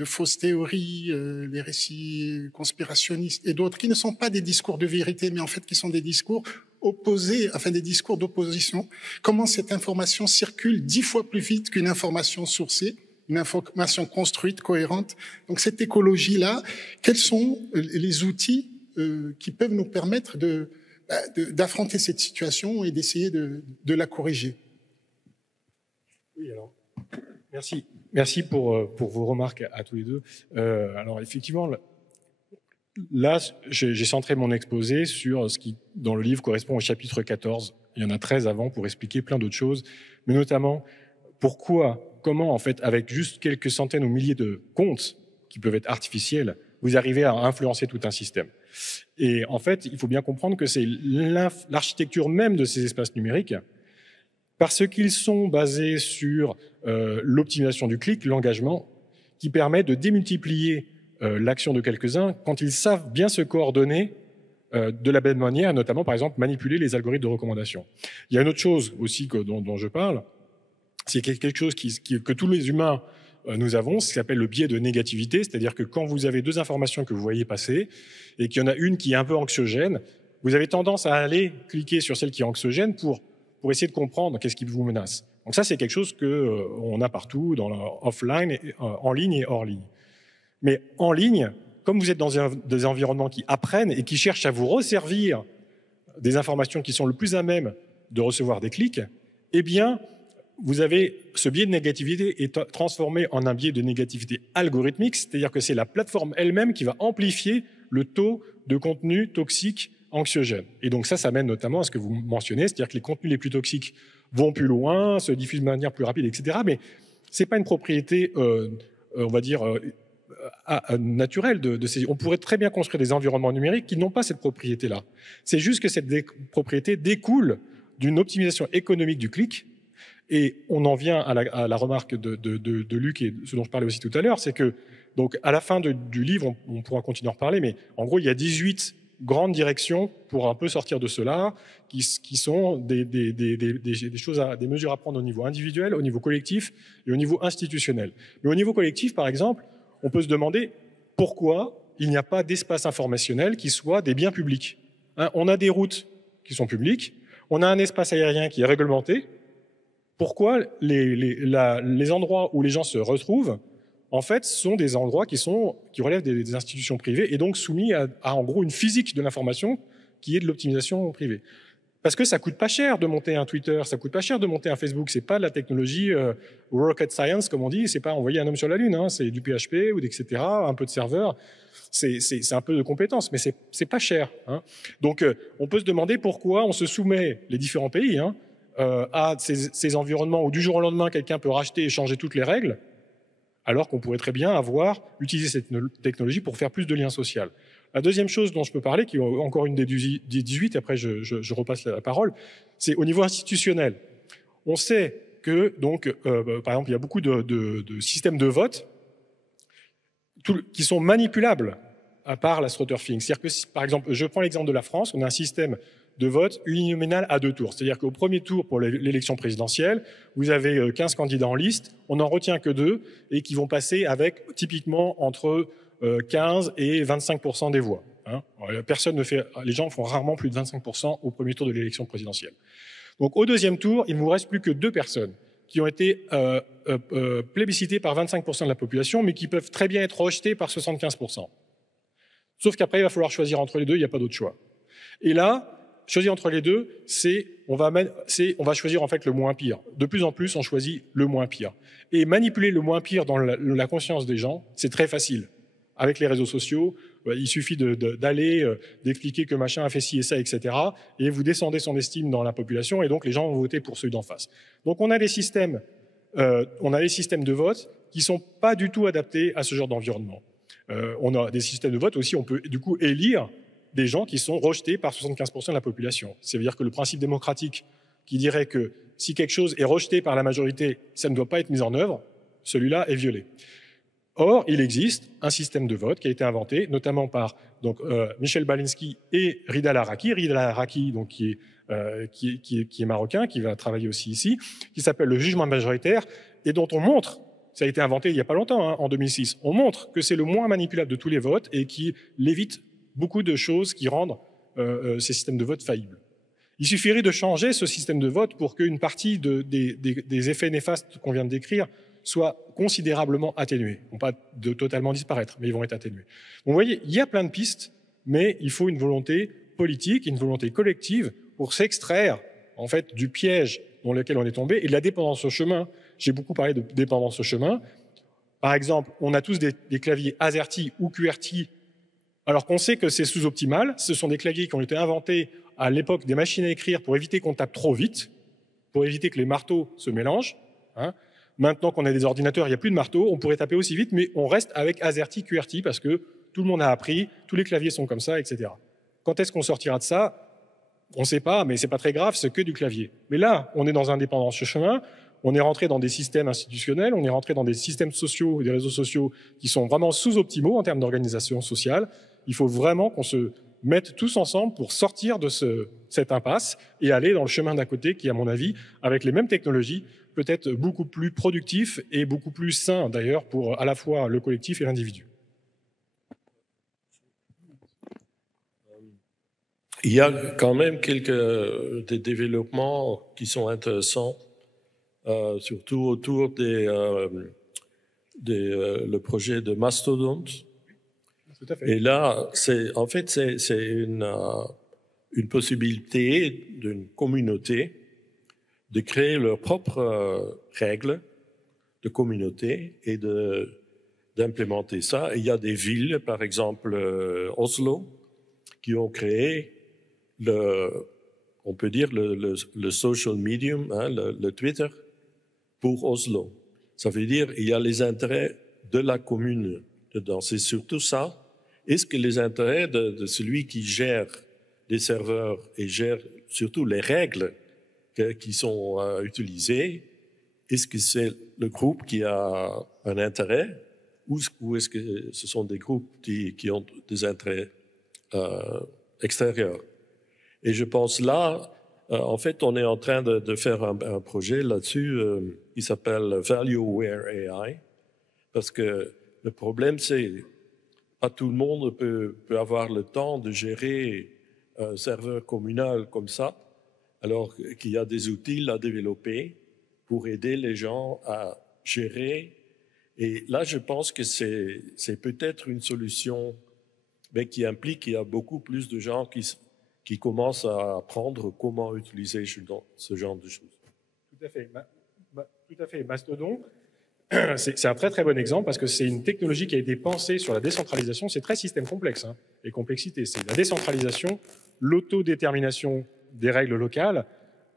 fausses théories, les récits conspirationnistes et d'autres, qui ne sont pas des discours de vérité, mais en fait qui sont des discours opposés, enfin des discours d'opposition, comment cette information circule 10 fois plus vite qu'une information sourcée, une information construite, cohérente. Donc cette écologie-là, quels sont les outils qui peuvent nous permettre d'affronter cette situation et d'essayer de la corriger? Oui, alors, merci pour vos remarques à tous les deux. Alors effectivement, là, j'ai centré mon exposé sur ce qui, dans le livre, correspond au chapitre 14. Il y en a 13 avant pour expliquer plein d'autres choses, mais notamment pourquoi, comment, en fait, avec juste quelques centaines ou milliers de comptes qui peuvent être artificiels, vous arrivez à influencer tout un système. Et en fait, il faut bien comprendre que c'est l'architecture même de ces espaces numériques, parce qu'ils sont basés sur l'optimisation du clic, l'engagement, qui permet de démultiplier l'action de quelques-uns quand ils savent bien se coordonner de la même manière, notamment, par exemple, manipuler les algorithmes de recommandation. Il y a une autre chose aussi dont je parle, c'est quelque chose que tous les humains nous avons, ce qui s'appelle le biais de négativité, c'est-à-dire que quand vous avez deux informations que vous voyez passer et qu'il y en a une qui est un peu anxiogène, vous avez tendance à aller cliquer sur celle qui est anxiogène pour essayer de comprendre qu'est-ce qui vous menace. Donc ça, c'est quelque chose qu'on a partout, offline, en ligne et hors ligne. Mais en ligne, comme vous êtes dans des environnements qui apprennent et qui cherchent à vous resservir des informations qui sont le plus à même de recevoir des clics, eh bien, vous avez ce biais de négativité est transformé en un biais de négativité algorithmique, c'est-à-dire que c'est la plateforme elle-même qui va amplifier le taux de contenu toxique anxiogène. Et donc ça mène notamment à ce que vous mentionnez, c'est-à-dire que les contenus les plus toxiques vont plus loin, se diffusent de manière plus rapide, etc. Mais c'est pas une propriété, on va dire, naturelle de ces. On pourrait très bien construire des environnements numériques qui n'ont pas cette propriété-là. C'est juste que cette propriété découle d'une optimisation économique du clic. Et on en vient à la remarque de Luc et ce dont je parlais aussi tout à l'heure, c'est que donc à la fin du livre, on pourra continuer à en reparler, mais en gros, il y a 18 grandes directions pour un peu sortir de cela, qui sont des choses, des mesures à prendre au niveau individuel, au niveau collectif et au niveau institutionnel. Mais au niveau collectif, par exemple, on peut se demander pourquoi il n'y a pas d'espace informationnel qui soit des biens publics. On a des routes qui sont publiques, on a un espace aérien qui est réglementé. Pourquoi les endroits où les gens se retrouvent, en fait, sont des endroits qui relèvent des institutions privées et donc soumis à en gros une physique de l'information qui est de l'optimisation privée. Parce que ça coûte pas cher de monter un Twitter, ça coûte pas cher de monter un Facebook. C'est pas de la technologie rocket science comme on dit. C'est pas envoyer un homme sur la lune. Hein, c'est du PHP ou etc. Un peu de serveur. C'est un peu de compétences, mais c'est pas cher. Hein. Donc, on peut se demander pourquoi on se soumet les différents pays. Hein, à ces environnements où du jour au lendemain, quelqu'un peut racheter et changer toutes les règles, alors qu'on pourrait très bien utiliser cette technologie pour faire plus de liens sociaux. La deuxième chose dont je peux parler, qui est encore une des 18, après je repasse la parole, c'est au niveau institutionnel. On sait que, donc, par exemple, il y a beaucoup de systèmes de vote qui sont manipulables à part l'astroturfing. C'est-à-dire que, par exemple, je prends l'exemple de la France, on a un système de vote uninominal à 2 tours. C'est-à-dire qu'au premier tour, pour l'élection présidentielle, vous avez 15 candidats en liste, on n'en retient que 2, et qui vont passer avec, typiquement, entre 15 et 25% des voix. Hein. Les gens font rarement plus de 25% au premier tour de l'élection présidentielle. Donc au deuxième tour, il ne vous reste plus que 2 personnes qui ont été plébiscitées par 25% de la population, mais qui peuvent très bien être rejetées par 75%. Sauf qu'après, il va falloir choisir entre les deux, il n'y a pas d'autre choix. Et là, choisir entre les deux, on va choisir en fait le moins pire. De plus en plus, on choisit le moins pire. Et manipuler le moins pire dans la conscience des gens, c'est très facile. Avec les réseaux sociaux, il suffit d'expliquer que machin a fait ci et ça, etc. Et vous descendez son estime dans la population, et donc les gens vont voter pour ceux d'en face. Donc on a des systèmes de vote qui sont pas du tout adaptés à ce genre d'environnement. On a des systèmes de vote aussi, on peut du coup élire des gens qui sont rejetés par 75% de la population. C'est-à-dire que le principe démocratique qui dirait que si quelque chose est rejeté par la majorité, ça ne doit pas être mis en œuvre, celui-là est violé. Or, il existe un système de vote qui a été inventé, notamment par Michel Balinsky et Rida Laraki. Rida Laraki, donc, qui est marocain, qui va travailler aussi ici, qui s'appelle le jugement majoritaire, et dont on montre, ça a été inventé il n'y a pas longtemps, hein, en 2006, on montre que c'est le moins manipulable de tous les votes et qui l'évite beaucoup de choses qui rendent ces systèmes de vote faillibles. Il suffirait de changer ce système de vote pour qu'une partie des effets néfastes qu'on vient de décrire soient considérablement atténués. Ils ne vont pas totalement disparaître, mais ils vont être atténués. Donc vous voyez, il y a plein de pistes, mais il faut une volonté politique, une volonté collective pour s'extraire en fait du piège dans lequel on est tombé et de la dépendance au chemin. J'ai beaucoup parlé de dépendance au chemin. Par exemple, on a tous des claviers AZERTY ou QWERTY, alors qu'on sait que c'est sous-optimal. Ce sont des claviers qui ont été inventés à l'époque des machines à écrire pour éviter qu'on tape trop vite, pour éviter que les marteaux se mélangent. Hein. Maintenant qu'on a des ordinateurs, il n'y a plus de marteau, on pourrait taper aussi vite, mais on reste avec AZERTY, QWERTY, parce que tout le monde a appris, tous les claviers sont comme ça, etc. Quand est-ce qu'on sortira de ça? On ne sait pas, mais c'est pas très grave, c'est que du clavier. Mais là, on est dans un dépendant ce chemin, on est rentré dans des systèmes institutionnels, on est rentré dans des systèmes sociaux, des réseaux sociaux qui sont vraiment sous-optimaux en termes d'organisation sociale. Il faut vraiment qu'on se mette tous ensemble pour sortir de cette impasse et aller dans le chemin d'à côté qui, à mon avis, avec les mêmes technologies, peut être beaucoup plus productif et beaucoup plus sain, d'ailleurs, pour à la fois le collectif et l'individu. Il y a quand même des développements qui sont intéressants, surtout autour le projet de Mastodonte. Tout à fait. Et là, en fait, c'est une possibilité d'une communauté de créer leurs propres règles de communauté et d'implémenter ça. Et il y a des villes, par exemple Oslo, qui ont créé on peut dire le social medium, hein, le Twitter, pour Oslo. Ça veut dire il y a les intérêts de la commune dedans. C'est surtout ça. Est-ce que les intérêts de celui qui gère les serveurs et gère surtout les règles qui sont utilisées, est-ce que c'est le groupe qui a un intérêt ou est-ce que ce sont des groupes qui ont des intérêts extérieurs? Et je pense là, en fait, on est en train de faire un projet là-dessus qui s'appelle ValueAware AI, parce que le problème, c'est pas tout le monde peut avoir le temps de gérer un serveur communal comme ça, alors qu'il y a des outils à développer pour aider les gens à gérer. Et là, je pense que c'est peut-être une solution, mais qui implique qu'il y a beaucoup plus de gens qui commencent à apprendre comment utiliser ce genre de choses. Tout à fait. Tout à fait. Mastodon, c'est un très très bon exemple parce que c'est une technologie qui a été pensée sur la décentralisation. C'est très système complexe, hein, et complexité. C'est la décentralisation, l'autodétermination des règles locales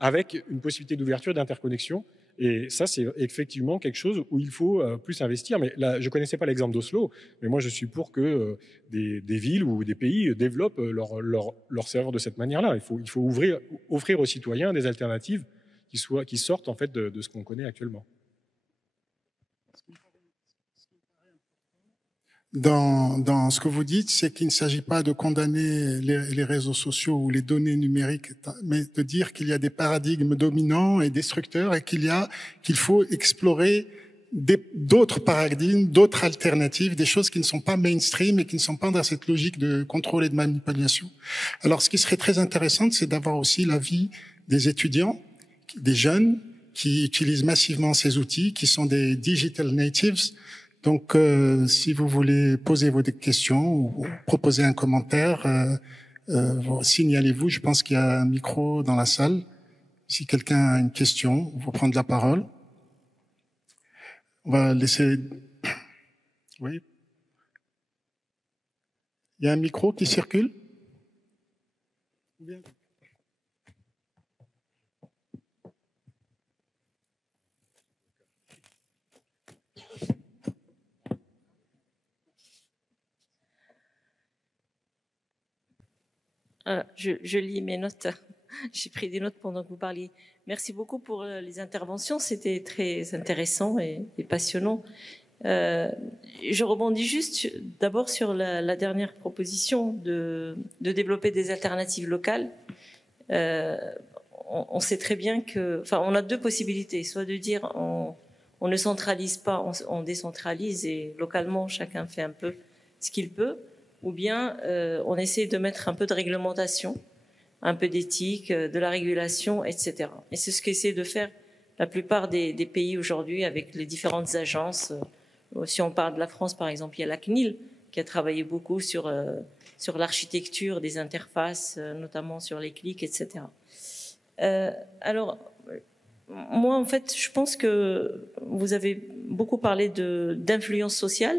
avec une possibilité d'ouverture d'interconnexion. Et ça, c'est effectivement quelque chose où il faut plus investir. Mais là, je ne connaissais pas l'exemple d'Oslo, mais moi, je suis pour que des villes ou des pays développent leur serveur de cette manière-là. Il faut offrir aux citoyens des alternatives qui sortent en fait de ce qu'on connaît actuellement. Dans ce que vous dites, c'est qu'il ne s'agit pas de condamner les réseaux sociaux ou les données numériques, mais de dire qu'il y a des paradigmes dominants et destructeurs et qu'il faut explorer d'autres paradigmes, d'autres alternatives, des choses qui ne sont pas mainstream et qui ne sont pas dans cette logique de contrôle et de manipulation. Alors, ce qui serait très intéressant, c'est d'avoir aussi l'avis des étudiants, des jeunes qui utilisent massivement ces outils, qui sont des digital natives. Donc, si vous voulez poser vos questions ou proposer un commentaire, signalez-vous. Je pense qu'il y a un micro dans la salle. Si quelqu'un a une question, vous prendre la parole. On va laisser... Oui. Il y a un micro qui circule? Bien. Je lis mes notes. J'ai pris des notes pendant que vous parliez. Merci beaucoup pour les interventions. C'était très intéressant et passionnant. Je rebondis juste d'abord sur la dernière proposition de développer des alternatives locales. On sait très bien que... Enfin, on a deux possibilités. Soit de dire on ne centralise pas, on décentralise et localement, chacun fait un peu ce qu'il peut. Ou bien on essaie de mettre un peu de réglementation, un peu d'éthique, de la régulation, etc. Et c'est ce qu'essaie de faire la plupart des pays aujourd'hui avec les différentes agences. Si on parle de la France, par exemple, il y a la CNIL qui a travaillé beaucoup sur l'architecture des interfaces, notamment sur les clics, etc. Alors, moi, en fait, je pense que vous avez beaucoup parlé d'influence sociale.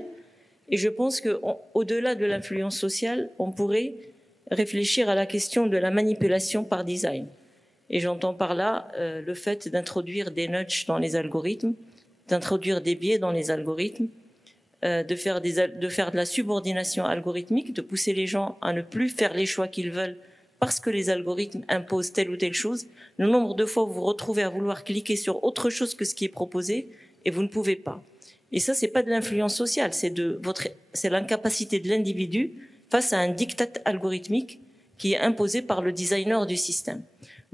Et je pense qu'au-delà de l'influence sociale, on pourrait réfléchir à la question de la manipulation par design. Et j'entends par là le fait d'introduire des nudges dans les algorithmes, d'introduire des biais dans les algorithmes, de faire de la subordination algorithmique, de pousser les gens à ne plus faire les choix qu'ils veulent parce que les algorithmes imposent telle ou telle chose. Le nombre de fois où vous vous retrouvez à vouloir cliquer sur autre chose que ce qui est proposé et vous ne pouvez pas. Et ça, c'est pas de l'influence sociale, c'est l'incapacité de l'individu face à un diktat algorithmique qui est imposé par le designer du système.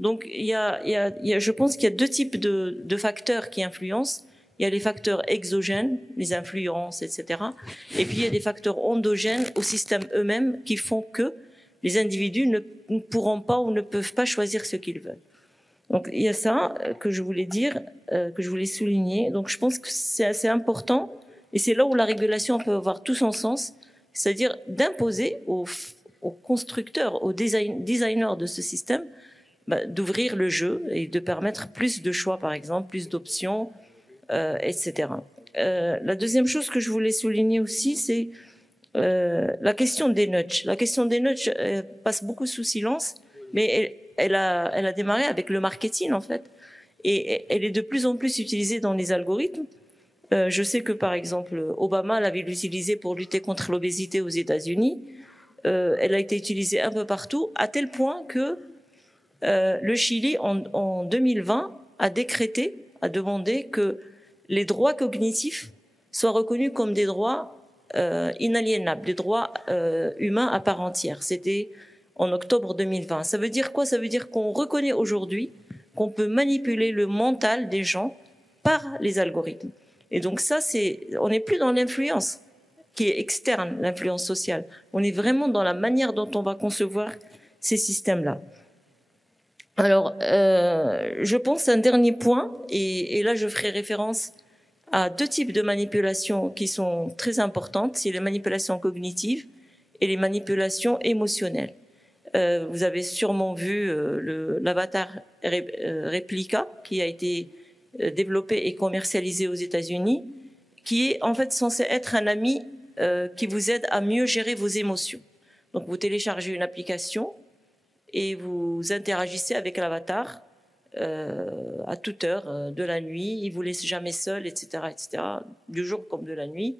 Donc, je pense qu'il y a deux types de facteurs qui influencent. Il y a les facteurs exogènes, les influences, etc. Et puis, il y a des facteurs endogènes au système eux-mêmes qui font que les individus ne pourront pas ou ne peuvent pas choisir ce qu'ils veulent. Donc, il y a ça que je voulais dire, que je voulais souligner. Donc, je pense que c'est assez important. Et c'est là où la régulation peut avoir tout son sens. C'est-à-dire d'imposer aux constructeurs, aux designers de ce système, d'ouvrir le jeu et de permettre plus de choix, par exemple, plus d'options, etc. La deuxième chose que je voulais souligner aussi, c'est la question des nudges. La question des nudges passe beaucoup sous silence, mais elle a démarré avec le marketing, en fait. Et elle est de plus en plus utilisée dans les algorithmes. Je sais que, par exemple, Obama l'avait utilisée pour lutter contre l'obésité aux États-Unis. Elle a été utilisée un peu partout, à tel point que le Chili, en 2020, a demandé que les droits cognitifs soient reconnus comme des droits inaliénables, des droits humains à part entière. C'était en octobre 2020. Ça veut dire quoi? Ça veut dire qu'on reconnaît aujourd'hui qu'on peut manipuler le mental des gens par les algorithmes. Et donc ça, on n'est plus dans l'influence qui est externe, l'influence sociale. On est vraiment dans la manière dont on va concevoir ces systèmes-là. Alors, je pense à un dernier point, et là je ferai référence à deux types de manipulations qui sont très importantes, c'est les manipulations cognitives et les manipulations émotionnelles. Vous avez sûrement vu l'avatar Replica qui a été développé et commercialisé aux États-Unis, qui est en fait censé être un ami qui vous aide à mieux gérer vos émotions. Donc vous téléchargez une application et vous interagissez avec l'avatar à toute heure de la nuit, il vous laisse jamais seul, etc., du jour comme de la nuit,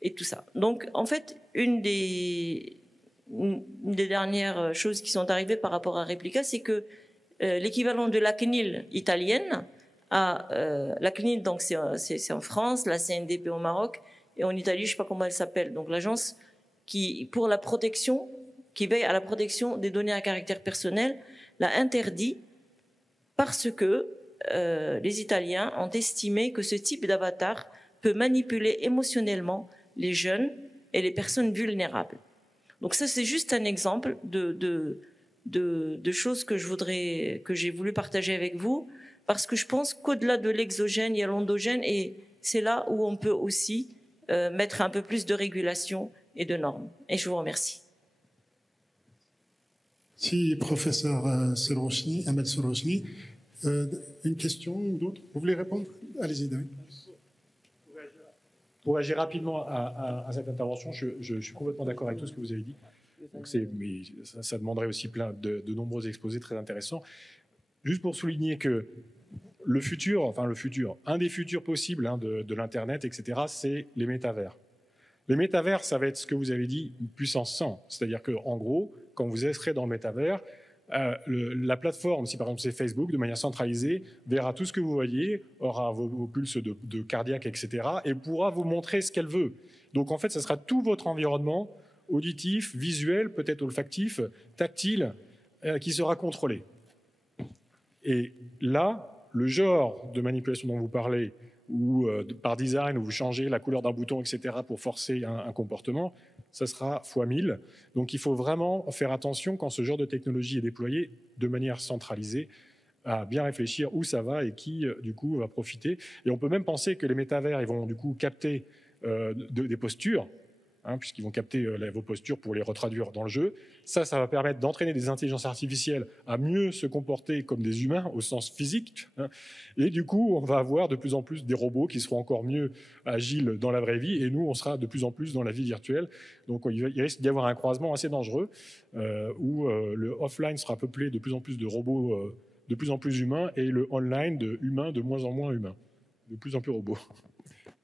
et tout ça. Donc en fait, une des dernières choses qui sont arrivées par rapport à Replica, c'est que l'équivalent de la CNIL italienne, la CNIL, donc c'est en France, la CNDP au Maroc, et en Italie, je ne sais pas comment elle s'appelle, donc l'agence qui veille à la protection des données à caractère personnel, l'a interdit parce que les Italiens ont estimé que ce type d'avatar peut manipuler émotionnellement les jeunes et les personnes vulnérables. Donc ça, c'est juste un exemple de choses que j'ai voulu partager avec vous, parce que je pense qu'au-delà de l'exogène, il y a l'endogène, et c'est là où on peut aussi mettre un peu plus de régulation et de normes. Et je vous remercie. Merci, professeur Ahmed Sorochni. Une question ou d'autres? Vous voulez répondre? Allez-y, David. Pour réagir rapidement à cette intervention, je suis complètement d'accord avec tout ce que vous avez dit. Donc mais ça demanderait aussi de nombreux exposés très intéressants. Juste pour souligner que un des futurs possibles de l'Internet, etc., c'est les métavers. Les métavers, ça va être ce que vous avez dit, une puissance 100. C'est-à-dire qu'en gros, quand vous serez dans le métavers, la plateforme, si par exemple c'est Facebook, de manière centralisée, verra tout ce que vous voyez, aura vos pulses de cardiaque, etc., et pourra vous montrer ce qu'elle veut. Donc en fait, ce sera tout votre environnement, auditif, visuel, peut-être olfactif, tactile, qui sera contrôlé. Et là, le genre de manipulation dont vous parlez, ou par design, où vous changez la couleur d'un bouton, etc., pour forcer un comportement, ça sera fois 1000. Donc il faut vraiment faire attention quand ce genre de technologie est déployée de manière centralisée, à bien réfléchir où ça va et qui, du coup, va profiter. Et on peut même penser que les métavers, ils vont, du coup, capter des postures, puisqu'ils vont capter vos postures pour les retraduire dans le jeu. Ça va permettre d'entraîner des intelligences artificielles à mieux se comporter comme des humains au sens physique. Et du coup, on va avoir de plus en plus des robots qui seront encore mieux agiles dans la vraie vie, et nous, on sera de plus en plus dans la vie virtuelle. Donc il risque d'y avoir un croisement assez dangereux où le offline sera peuplé de plus en plus de robots de plus en plus humains, et le online de humains de moins en moins humains. de plus en plus robots.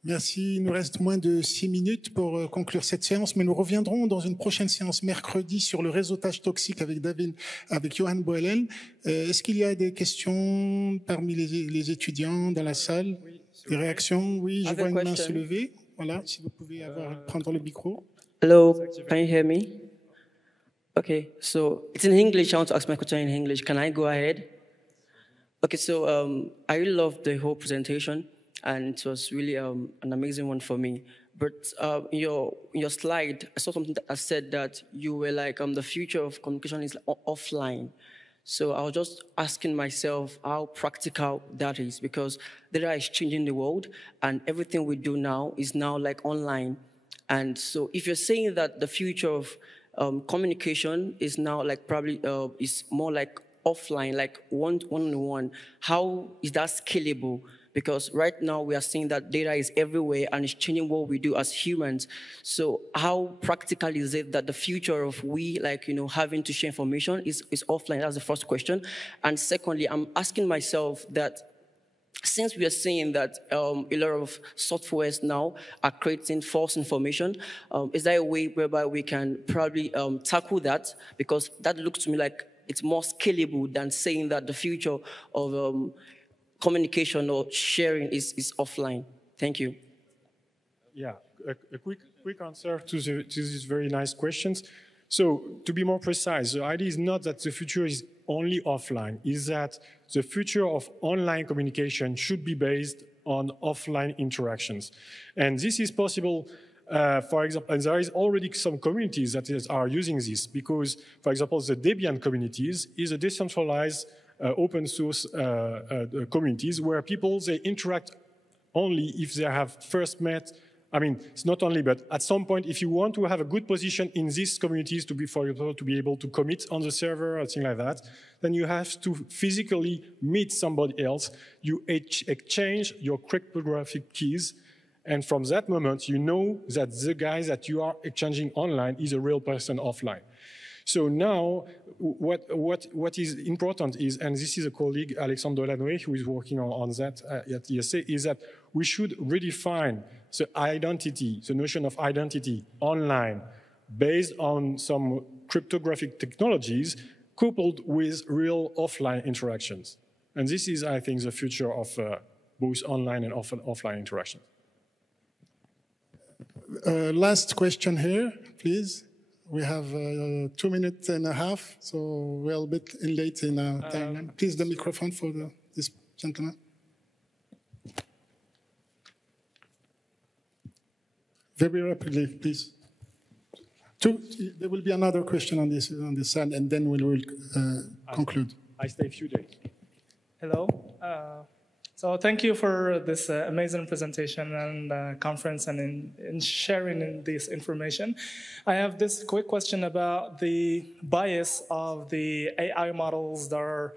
Merci. Il nous reste moins de 6 minutes pour conclure cette séance, mais nous reviendrons dans une prochaine séance mercredi sur le réseautage toxique avec Johan Boelen. Est-ce qu'il y a des questions parmi les étudiants dans la salle? Des réactions? Oui, je vois une main se lever. Voilà, si vous pouvez prendre le micro. Hello, can you hear me? Okay, so it's in English. I want to ask my question in English. Can I go ahead? Okay, so I really loved the whole presentation, and it was really an amazing one for me. But in your slide, I saw something that said that you were like, the future of communication is offline. So I was just asking myself how practical that is, because data is changing the world, and everything we do now is now like online. And so if you're saying that the future of communication is now like probably is more like offline, like one-on-one, how is that scalable? Because right now we are seeing that data is everywhere and it's changing what we do as humans. So how practical is it that the future of we, like, having to share information is offline? That's the first question. And secondly, I'm asking myself that since we are seeing that a lot of softwares now are creating false information, is there a way whereby we can probably tackle that? Because that looks to me like it's more scalable than saying that the future of communication or sharing is offline. Thank you. Yeah, a quick answer to these very nice questions. So to be more precise, the idea is not that the future is only offline, is that the future of online communication should be based on offline interactions. And this is possible, for example, and there is already some communities that are using this because, for example, the Debian communities is a decentralized open source communities where people, they interact only if they have first met. I mean, it's not only, but at some point, if you want to have a good position in these communities to be, for example, to be able to commit on the server or things like that, then you have to physically meet somebody else. You exchange your cryptographic keys, and from that moment, you know that the guy that you are exchanging online is a real person offline. So now, what is important is, and this is a colleague, Alexandre Delanoë, who is working on that at ESA, is that we should redefine the identity, the notion of identity online, based on some cryptographic technologies coupled with real offline interactions. And this is, I think, the future of both online and offline interactions. Last question here, please. We have 2 minutes and a half, so we're a bit late in our time. Please, the microphone for this gentleman. Very rapidly, please. There will be another question on this side, and then we will conclude. I stay a few days. Hello. So thank you for this amazing presentation and conference and in sharing in this information. I have this quick question about the bias of the AI models that are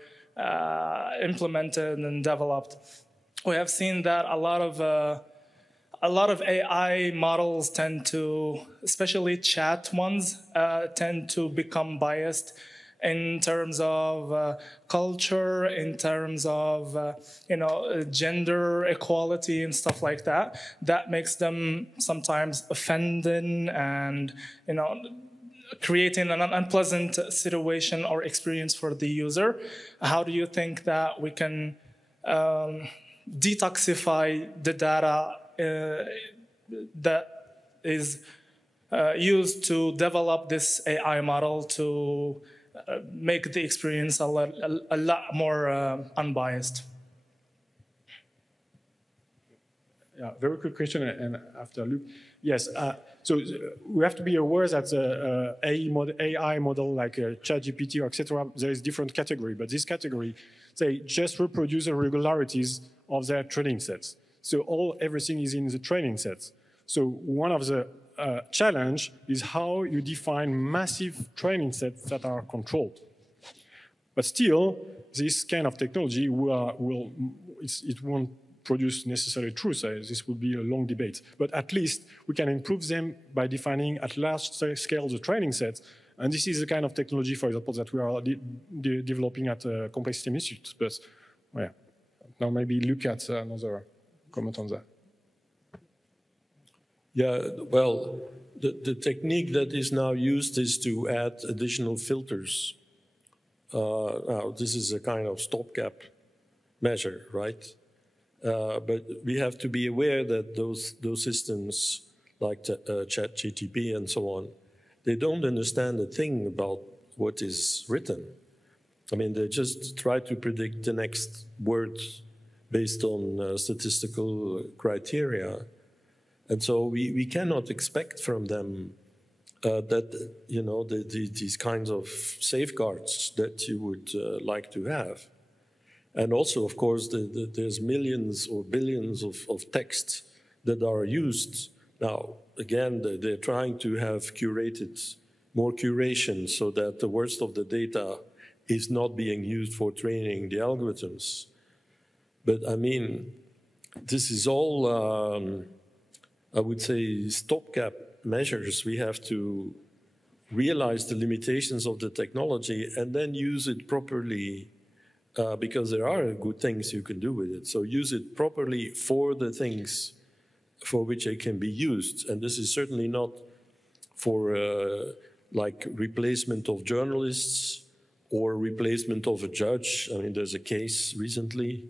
implemented and developed. We have seen that a lot of AI models tend to, especially chat ones, tend to become biased in terms of culture, in terms of gender equality and stuff like that. That makes them sometimes offending and creating an unpleasant situation or experience for the user. How do you think that we can detoxify the data that is used to develop this AI model to make the experience a lot more unbiased? Yeah, very good question, and after Luc. Yes, so we have to be aware that the AI model like ChatGPT or etc., there is different category, but this category, they just reproduce the regularities of their training sets. So everything is in the training sets. So one of the challenge is how you define massive training sets that are controlled. But still, this kind of technology it won't produce necessarily truth. So this will be a long debate. But at least we can improve them by defining at large scale the training sets. And this is the kind of technology, for example, that we are developing at Complexity Institute. But yeah, now maybe look at another comment on that? Yeah, well, the technique that is now used is to add additional filters. Now, this is a kind of stopgap measure, right? But we have to be aware that those systems like ChatGPT and so on, they don't understand a thing about what is written. I mean, they just try to predict the next word based on statistical criteria. And so we cannot expect from them that, you know, these kinds of safeguards that you would like to have. And also, of course, there's millions or billions of texts that are used. Now, again, they're trying to have more curation so that the worst of the data is not being used for training the algorithms. But I mean, this is all, I would say, stopgap measures. We have to realize the limitations of the technology and then use it properly, because there are good things you can do with it. So use it properly for the things for which it can be used. And this is certainly not for like replacement of journalists or replacement of a judge. I mean, there's a case recently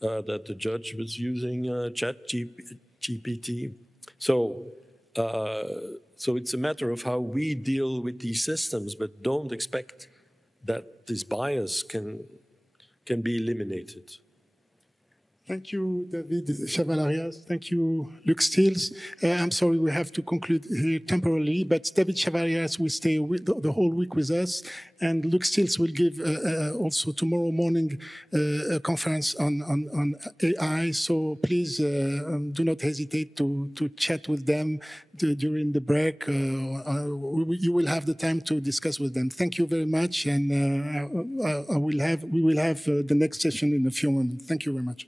that the judge was using ChatGPT. So it's a matter of how we deal with these systems, but don't expect that this bias can be eliminated. Thank you, David Chaval-Arias. Thank you, Luc Stills. I'm sorry we have to conclude here temporarily, but David Chaval-Arias will stay the whole week with us, and Luc Stills will give also tomorrow morning a conference on AI. So please do not hesitate to chat with them during the break. You will have the time to discuss with them. Thank you very much, and we will have the next session in a few moments. Thank you very much.